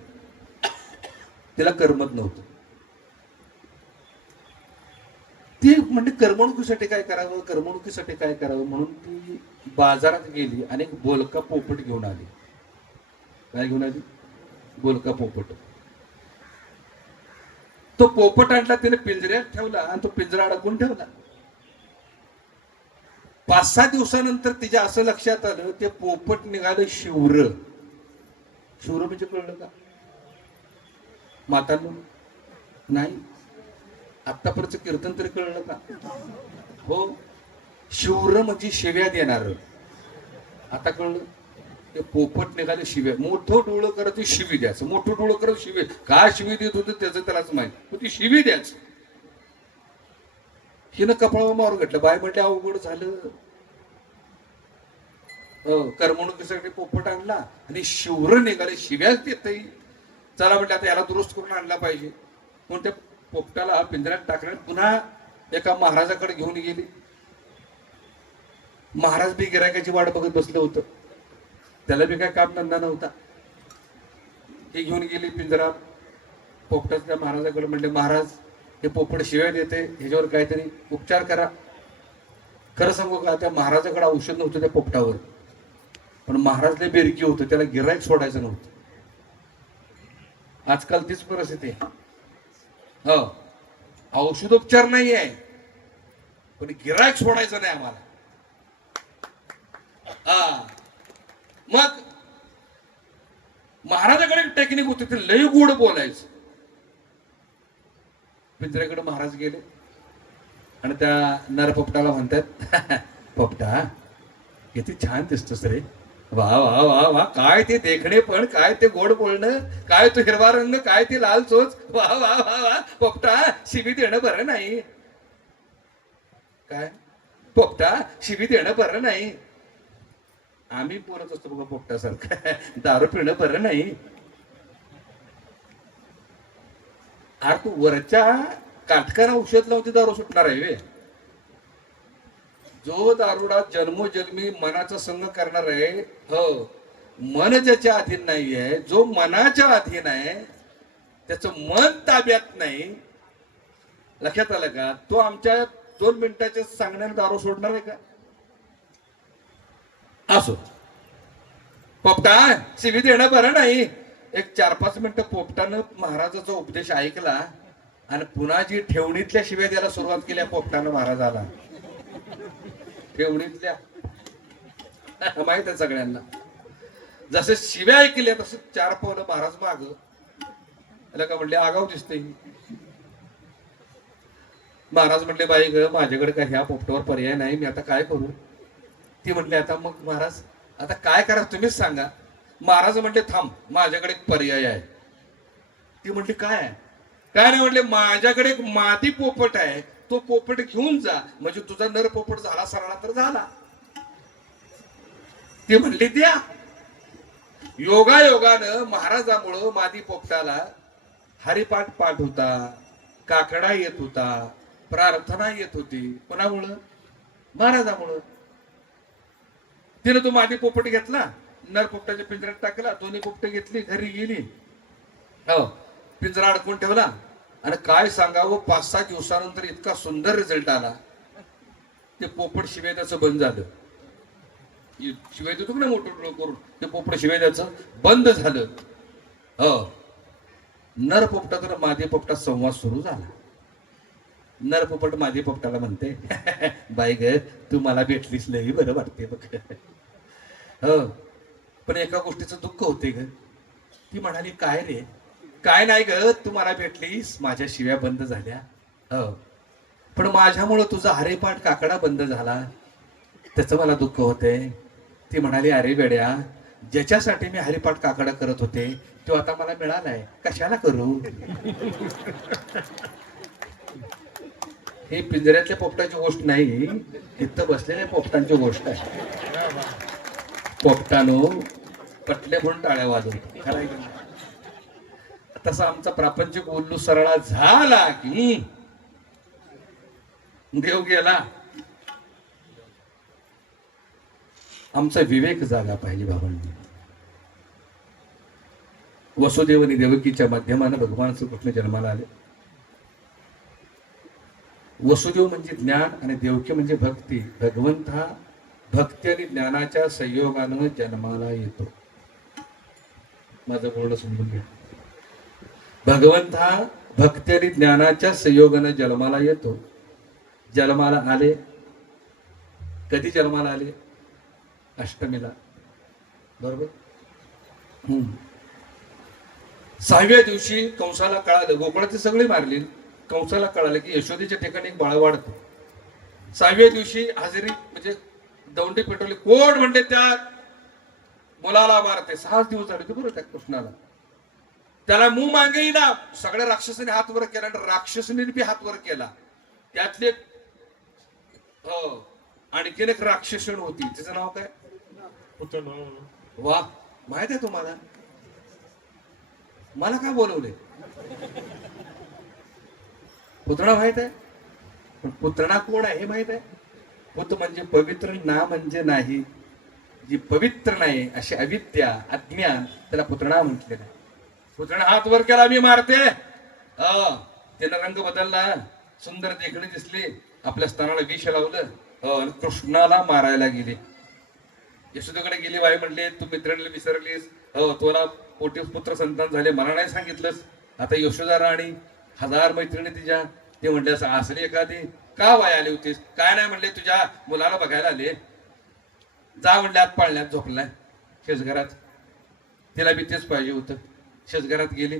तिला करमत नव्हतं. ती म्हणजे करमणुकीसाठी काय करावं, करमणुकीसाठी काय करावं म्हणून ती बाजारात गेली आणि एक बोलका पोपट घेऊन आली. काय घेऊन आली? बोलका पोपट. तो पोपट आणला, तिने पिंजऱ्यात ठेवला आणि तो पिंजरा अडकून ठेवला. 5-6 दिवसानंतर तिच्या असं लक्षात आलं, ते पोपट निघालं शिवर. शिवर म्हणजे कळलं का मातांनो? नाही, आत्तापर्यंत कीर्तन तरी कळलं का? हो, शिवर म्हणजे शिव्या देणार. आता कळलं? ते पोपट निघाले शिव्या. मोठं डोळं करत शिवी द्यायचं, मोठं डोळं करत शिवी. का शिवी देत होतं त्याचं त्यालाच माहिती, ती शिवी द्यायचं. हिनं कपाळावर मार घटलं. बाय म्हटलं अवघड झालं. करमणुकीसाठी पोपट आणला आणि शिवर निघाले, शिव्याच देत. चला म्हटलं आता याला दुरुस्त करून आणला पाहिजे म्हणून त्या पोपटाला पिंजऱ्यात टाकण्यात पुन्हा एका महाराजाकडे घेऊन गेली. महाराज बी गिरायकाची वाट बघत बसलं होतं, त्याला बी काय काम धंदा नव्हता. हे घेऊन गेली पिंजरा पोपटात त्या महाराजाकडे. म्हणले महाराज हे पोपट शिव्या देते, ह्याच्यावर काहीतरी उपचार करा. खरं सांगू का, त्या महाराजाकडे औषध नव्हतं त्या पोपटावर, पण महाराजला बेरकी होतं, त्याला गिरायक सोडायचं नव्हतं. आजकाल तीच परिस्थिती आहे. हो, औषधोपचार नाही आहे पण गिरायक सोडायचं नाही आम्हाला. मग महाराजाकडे एक टेक्निक होती, ते लय गोड बोलायचं. पिंजऱ्याकडे महाराज गेले आणि त्या नरपोपटाला म्हणतात, पोपटा किती छान दिसतोस रे, वा वा वा वा, काय ते देखणे, पण काय ते गोड बोलणं, काय तो हिरवा रंग, काय ते लाल चोच, वा वा वा वा. पोपटा शिवी देणं बरं नाही. काय पोपटा शिवी देणं बरं नाही. आम्ही बोलत असतो बघा पोपटासारखं, दारू पिणं बरं नाही. अरे तू वरच्या काटकाना औषध लावून दारू सुटणार आहे वे. जो दारुडा जन्मोजन्मी मनाचा संग करणार आहे, हो, मन ज्याच्या अधीन नाही आहे, जो मनाच्या अधीन आहे, त्याचं मन ताब्यात नाही. लक्षात आलं का? तो आमच्या 2 मिनिटाच्या सांगण्याने दारू सोडणार आहे का? असो, पोपटा शिवी देणं बरं नाही. एक 4-5 मिनिटं पोपटानं महाराजाचा उपदेश ऐकला आणि पुन्हा जी ठेवणीतल्या शिव्या द्यायला सुरुवात केल्या पोपटानं महाराजाला. ठेवणीतल्या माहित आहे सगळ्यांना. जसे शिव्या ऐकल्या तसं 4 पावलं महाराज माग. त्याला का म्हणले, आगाव दिसते. महाराज म्हणले, बाई ग माझ्याकडे काय ह्या पोपटावर पर्याय नाही, मी आता काय करू? ती म्हणले, आता मग महाराज आता काय करा तुम्हीच सांगा. महाराज म्हणले, थांब माझ्याकडे एक पर्याय आहे. ती म्हणली, काय आहे? काय नाही. म्हणले, माझ्याकडे एक मादी पोपट आहे, तो पोपट घेऊन जा, म्हणजे तुझा नर पोपट झाला सरळा तर झाला. ती म्हणली द्या. योगायोगानं महाराजामुळं मादी पोपटाला हरिपाठ पाठ होता, काकडा येत होता, प्रार्थना येत होती. कोणामुळं? महाराजामुळं. तिने तो मादी पोपट घेतला, नर पोपटाच्या पिंजऱ्यात टाकला, दोन्ही पोपट घेतली, घरी गेली, हो पिंजरा अडकून ठेवला. आणि काय सांगावं, 5-6 दिवसानंतर इतका सुंदर रिझल्ट आला. ते पोपट शिवेद्याचं बंद झालं. शिवाय देतो ना मोठं करून, ते पोपट शिवाय द्यायचं बंद झालं. हो, नर पोपटाचा मादी पोपटात संवाद सुरू झाला. नर पोपट मादी पोपटाला म्हणते, बाई ग तू मला भेटलीस लई बरं वाटते बघ. हो, पण एका गोष्टीचं दुःख होते ग. ती म्हणाली, काय रे? काय नाही ग, तू मला भेटलीस, माझ्या शिव्या बंद झाल्या. हो, पण माझ्यामुळं तुझा हरिपाठ काकडा बंद झाला, त्याचं मला दुःख होते. ती म्हणाली, अरे बेड्या, ज्याच्यासाठी मी हरिपाठ काकडा करत होते तो आता मला मिळालाय, कशाला करू? ही पिंजऱ्यातल्या पोपटाची गोष्ट नाही, इथं बसलेल्या पोपटांची गोष्ट आहे. पोपटानो पटले म्हणून टाळ्या वाजवतो. खरं तसा आमचा प्रापंचिक उल्लू सरळा झाला की देव गेला. आमचा विवेक जागा पाहिजे बाबांनी. वसुदेव आणि देवकीच्या माध्यमानं भगवान श्रीकृष्ण जन्माला आले. वसुदेव म्हणजे ज्ञान आणि देवकी म्हणजे भक्ती. भगवंत हा भक्ती आणि ज्ञानाच्या संयोगानं जन्माला येतो. माझं बोलणं समजून घ्या. भगवंत हा भक्ती आणि ज्ञानाच्या संयोगानं जन्माला येतो. जन्माला आले, कधी जन्माला आले? अष्टमीला, बरोबर. 6व्या दिवशी कंसाला कळालं, गोकुळाचे सगळे मारले, कंसाला कळालं की यशोदेच्या ठिकाणी एक बाळ वाढतो. 6व्या दिवशी हजेरी म्हणजे दौंडी पेटवली. कोण म्हणते त्या मुलाला मारते? 6 दिवस झाले होते बरोबर त्या कृष्णाला. त्याला मुंह मागे येईना. सगळ्या राक्षसाने हात वर केला, राक्षसने बी हात वर केला. त्यातले आणखीन एक राक्षसण होती, तिचं नाव काय? वा, माहित आहे तुम्हाला? मला काय बोलवले? पुतणा माहित आहे, पण पुतणा कोण आहे हे माहित आहे? पुत म्हणजे पवित्र, ना म्हणजे नाही. जी पवित्र नाही अशी अविद्या, अज्ञान, त्याला पुतणा म्हटलेला. पुतणा हात वर केला, मी मारते. त्यानं रंग बदलला, सुंदर देखणी दिसली, आपल्या स्तनाला विष लावलं, कृष्णाला मारायला गेली. यशोदेकडे गेली, बाई म्हणले तू मित्रांना विसरलीस, तुला पोटी पुत्र संतान झाले, मला नाही सांगितलंस. आता यशोदा राणी 1000 मैत्रिणी तिच्या, ते म्हणले असं असली एखादी का बाई आली होतीस? काय नाही म्हणले, तुझ्या मुलाला बघायला आले. जा म्हणले, आत पाळण्यात झोपलाय शेजघरात. तिला बी तेच पाहिजे होतं. शेजघरात गेली,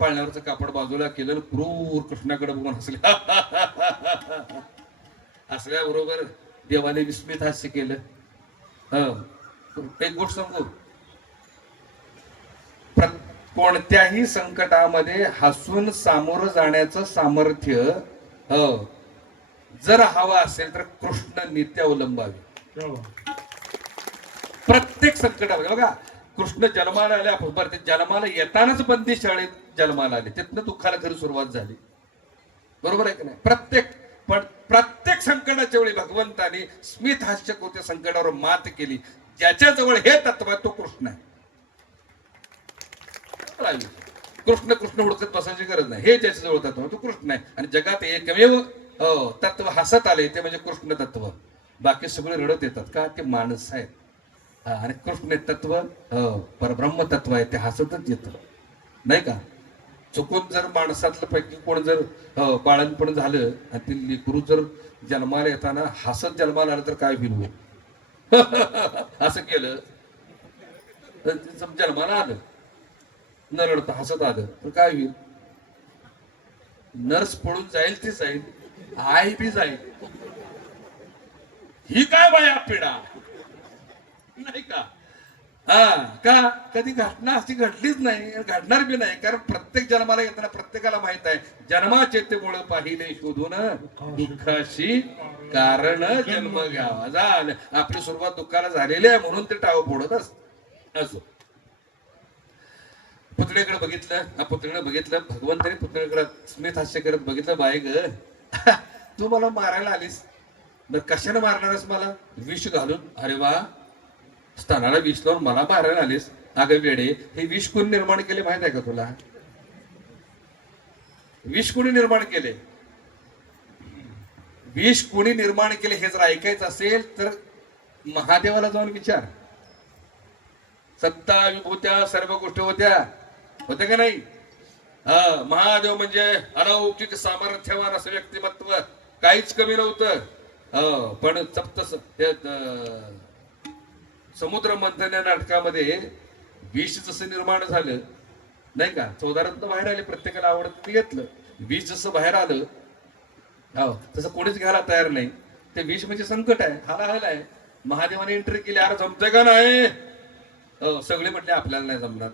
पाळण्यावरचं कापड बाजूला केलं, क्रूर कृष्णाकडे बघून हसले. हसल्याबरोबर देवाने विस्मित हास्य केलं. एक गोष्ट सांगू, कोणत्याही संकटामध्ये हसून सामोरं जाण्याचं सामर्थ्य जर हवं असेल तर कृष्ण नित्य अवलंबावे. प्रत्येक संकटामध्ये बघा, कृष्ण जन्माला आले, आपण जन्माला येतानाच बंदी शाळेत जन्माला आले, तिथनं दुःखाला खरी सुरुवात झाली. बरोबर आहे की नाही? प्रत्येक संकटाच्या वेळी भगवंताने स्मित हास्य कोणत्या संकटावर मात केली. ज्याच्याजवळ हे तत्व आहे तो कृष्ण आहे. कृष्ण कृष्ण हुडकत बसायची गरज नाही. हे ज्याच्याजवळ तत्व तो कृष्ण आहे. आणि जगात एकमेव तत्व हसत आले ते म्हणजे कृष्ण तत्व. बाकी सगळे रडत येतात का? ते माणस आहेत. आणि कृष्ण तत्व परब्रह्म तत्व आहे, ते हसतच येतं, नाही का? चुकून जर माणसातलं पैकी कोण जर बाळणपण झालं आणि ते लेकरू जर जन्माला येताना हसत जन्माला आलं तर काय होईल? असं केलं तर जन्माला आलं, न रडता हसत आलं तर काय होईल? नर्स पळून जाईल, ती जाईल, आई बी जाईल. ही काय बाया पिढा, नाही का? हा का कधी घटना अशी घडलीच नाही, घडणार बी नाही. कारण प्रत्येक जन्माला येताना प्रत्येकाला माहित आहे, जन्माचे ते मुळे पाहिले शोधून दुःखाशी कारण जन्म घ्यावा. झालं, आपली सुरुवात दुःखाला झालेली आहे म्हणून ते टाव फोडत असो. पुतळेकडे बघितलं, पुतळेकडे बघितलं, भगवंताने पुतळेकडे स्मित हास्य करत बघितलं, बाई ग तू मला मारायला आलीस, बर कशाने मारणारस मला? विष घालून. अरे वा, स्तनाला विष लावून मला मारायला आलीस? अगं वेडे, हे विष कोणी निर्माण केले माहित आहे का तुला? विष कोणी निर्माण केले? विष कोणी निर्माण केले हे जर ऐकायचं असेल तर महादेवाला जाऊन विचार. सत्ता विभूत्या सर्व गोष्टी होत्या का नाही? महादेव म्हणजे अलौकिक सामर्थ्यवान असं व्यक्तिमत्व, काहीच कमी नव्हतं. पण समुद्र मंथन या नाटकामध्ये विष जसं निर्माण झालं नाही का, 14 रत्न बाहेर आले, प्रत्येकाला आवडत ते घेतलं. विष जसं बाहेर आलं तसं कोणीच घ्यायला तयार नाही. ते विष म्हणजे संकट आहे, हालाहल आहे. महादेवाने एंट्री केली, अरे जमतंय का नाही? सगळे म्हटले आपल्याला नाही जमणार,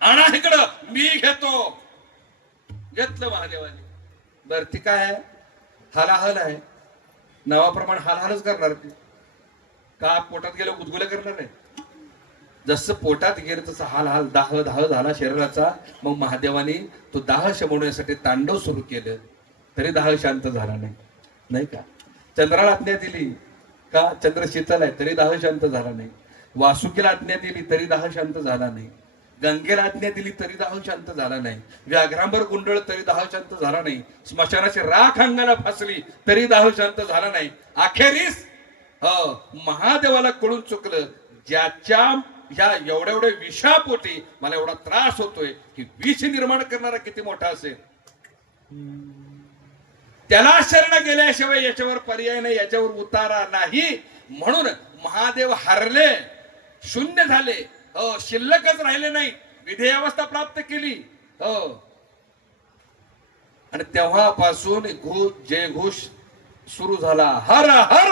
आणा इकडं, मी घेतो. घेतलं महादेवाने. बर ती काय आहे? हालाहल आहे, नावाप्रमाणे हालहालच करणार ती. का पोटात गेलं गुदगुल्या करणार नाही? जसं पोटात गेलं तसं हाल दाह झाला शरीराचा. मग महादेवाने तो दाह शमवण्यासाठी तांडव सुरू केलं, तरी दाह शांत झाला नाही का? चंद्राला आज्ञा दिली का चंद्र शीतल आहे, तरी दाह शांत झाला नाही. वासुकीला आज्ञा दिली तरी दाह शांत झाला नाही. गंगेला आज्ञा दिली तरी दाह शांत झाला नाही. व्याघ्रांबर गुंडळ तरी दाह शांत झाला नाही. स्मशानाची राख अंगाला फासली तरी दाह शांत झाला नाही. अखेरीस महादेवाला कळून चुकलं, ज्याच्या ह्या एवढ्या विषापोटी मला एवढा त्रास होतोय की विष निर्माण करणारा किती मोठा असेल, त्याला शरण गेल्याशिवाय याच्यावर पर्याय नाही, याच्यावर उतारा नाही. म्हणून महादेव हरले, शून्य झाले, शिल्लकच राहिले नाही. विधेयावस्था प्राप्त केली. आणि तेव्हापासून जयघोष सुरू झाला, हर हर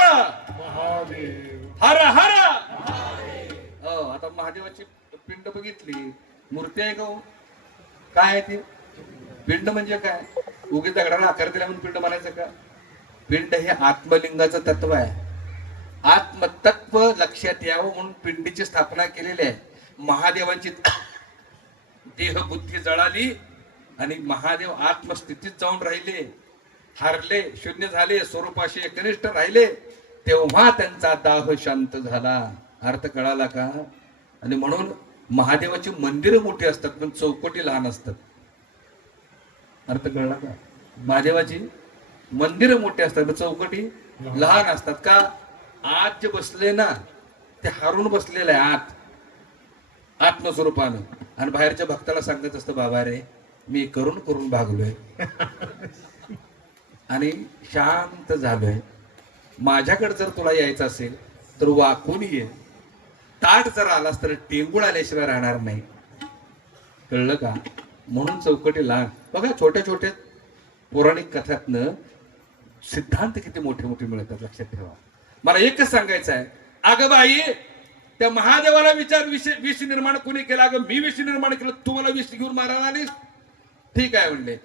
महादेव. हर हर. आता महादेवाची पिंड बघितली, मूर्ती आहे का? काय आहे ती पिंड? म्हणजे काय? उगी दगडाला आकार दिला म्हणून पिंड म्हणायचं का? पिंड हे आत्मलिंगाचं तत्व आहे. आत्मतत्व लक्षात यावं म्हणून पिंडीची स्थापना केलेली आहे. महादेवांची देह बुद्धी जळाली आणि महादेव आत्मस्थितीत जाऊन राहिले, हारले, शून्य झाले, स्वरूपाशी एकनिष्ठ राहिले. तेव्हा त्यांचा दाह शांत झाला. अर्थ कळाला का? आणि म्हणून महादेवाची मंदिरं मोठी असतात पण चौकटी लहान असतात. अर्थ कळला का? महादेवाची मंदिरं मोठी असतात पण चौकटी लहान असतात. का? आत जे बसले ना ते हारून बसलेलं आहे आत, आत्मस्वरूपानं. आणि बाहेरच्या भक्ताला सांगत असतं, बाबा रे मी करून करून भागलोय आणि शांत झालोय. माझ्याकडे जर तुला यायचं असेल तर वाकून ये. ताट जर आलास तर टेंगुळ आल्याशिवाय राहणार नाही. कळलं का? म्हणून चौकटी लहान. बघा छोट्या छोट्या पौराणिक कथातनं सिद्धांत किती मोठे मोठे मिळतात, लक्षात ठेवा. मला एकच सांगायचं आहे, अगं बाई त्या महादेवाला विचार, विष निर्माण कोणी केला? अगं मी विष निर्माण केलं, तू मला विष घेऊन मारायला आलीस? ठीक आहे म्हणले.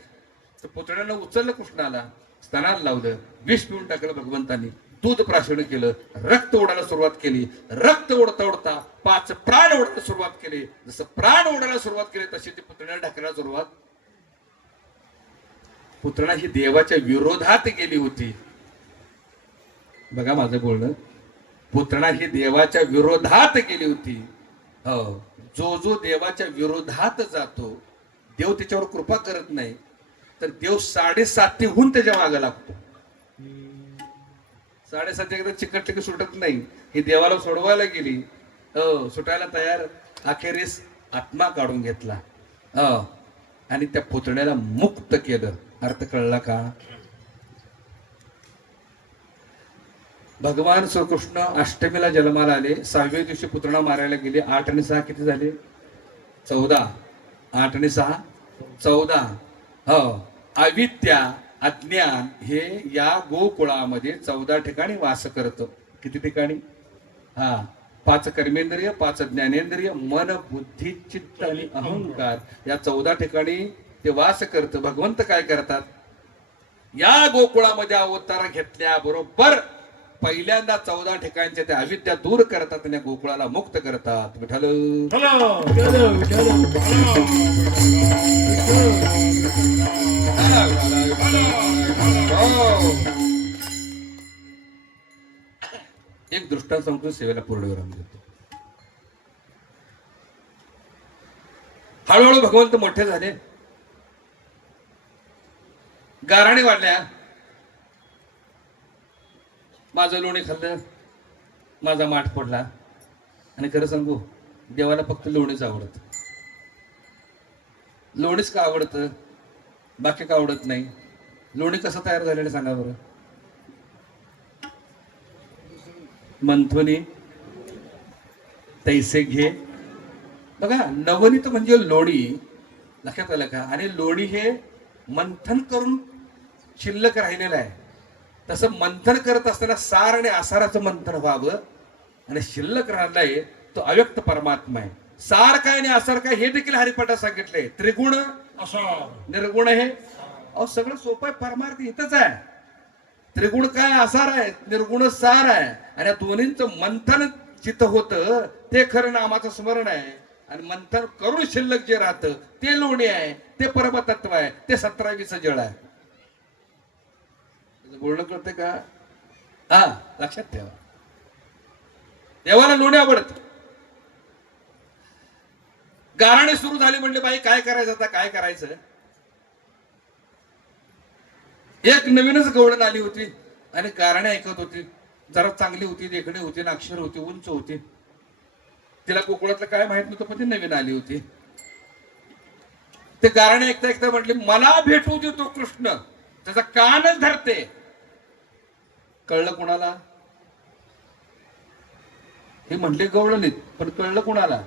तर पुतळ्यानं उचललं कृष्णाला, स्तनाला लावलं, विष पिऊन टाकलं भगवंतानी, दूध प्राशन केलं, रक्त ओढायला सुरुवात केली. रक्त ओढता ओढता 5 प्राण ओढायला सुरुवात केली. जसं प्राण ओढायला सुरुवात केली तशी ती पुतळ्याला ढकलायला सुरुवात. पुतळा ही देवाच्या विरोधात गेली होती. बघा माझं बोलणं, पुतळा ही देवाच्या विरोधात गेली होती. जो देवाच्या विरोधात जातो, देव त्याच्यावर कृपा करत नाही, तर देव 7.5 त्याच्या मागे लागतो. 7.5 एकदा चिकट सुटत नाही. ही देवाला सोडवायला गेली, सुटायला तयार. अखेरीस आत्मा काढून घेतला आणि त्या पुतण्याला मुक्त केलं. अर्थ कळला का? भगवान श्रीकृष्ण अष्टमीला जन्माला आले, 6व्या दिवशी पुतळा मारायला गेले. 8 आणि 6 किती झाले? 14. 8 आणि 6 14. अविद्या, अज्ञान हे या गोकुळामध्ये 14 ठिकाणी वास करत. किती ठिकाणी? 5 कर्मेंद्रिय, 5 ज्ञानेंद्रिय, मन, बुद्धी, चित्त आणि अहंकार या 14 ठिकाणी ते वास करतं. भगवंत काय करतात, या गोकुळामध्ये अवतार घेतल्याबरोबर पहिल्यांदा 14 ठिकाणचे ते अविद्या दूर करतात आणि गोकुळाला मुक्त करतात. विठ्ठल एक दृष्टांत सांगतो, सेवेला पूर्ण विराम देतो. हळूहळू भगवंत मोठे झाले, गाराणे वाढल्या. माझं लोणी खाल्लं, माझा माठ पडला. आणि खरं सांगू, देवाला फक्त लोणीच आवडत. लोणीच का आवडतं, बाकी का आवडत नाही? लोणी कसं तयार झालेलं सांगा बरं. मंथनी तैसे घे. बघा, नवनीत म्हणजे लोणी, लक्षात आलं का? आणि लोणी हे मंथन करून शिल्लक राहिलेलं आहे. तसं मंथन करत असताना सार आणि आसाराचं मंथन व्हावं, आणि शिल्लक राहिलाय तो अव्यक्त परमात्मा आहे. सार काय आणि आसार काय हे देखील हरिपाठात सांगितलंय. त्रिगुण असा निर्गुण हे, अहो सगळं सोपं आहे. परमार्थ इथंच आहे. त्रिगुण काय आसार आहे, निर्गुण सार आहे. आणि या दोन्हींचं मंथन जिथं होतं ते खरं नामाचं स्मरण आहे. आणि मंथन करून शिल्लक जे राहतं ते लोणी आहे, ते परमतत्व आहे, ते 17-20 जळ आहे. बोलणं कळतंय का? हा, लक्षात ठेवा. देवाला लोणी आवडत. गाराणे सुरू झाले म्हणले, बाई काय करायचं आता, काय करायचं? एक नवीनच गवळण आली होती आणि गाराणे ऐकत होती. जरा चांगली होती, देखणी होती, अक्षर होती, उंच होती. तिला कोकणातलं काय माहित नव्हतं, पण ती नवीन आली होती. ते गाराणे ऐकता ऐकता म्हटले, मला भेटू दे तो कृष्ण, त्याचा कानच धरते. कळलं कोणाला? हे म्हटले गवळणीत, पण कळलं कोणाला?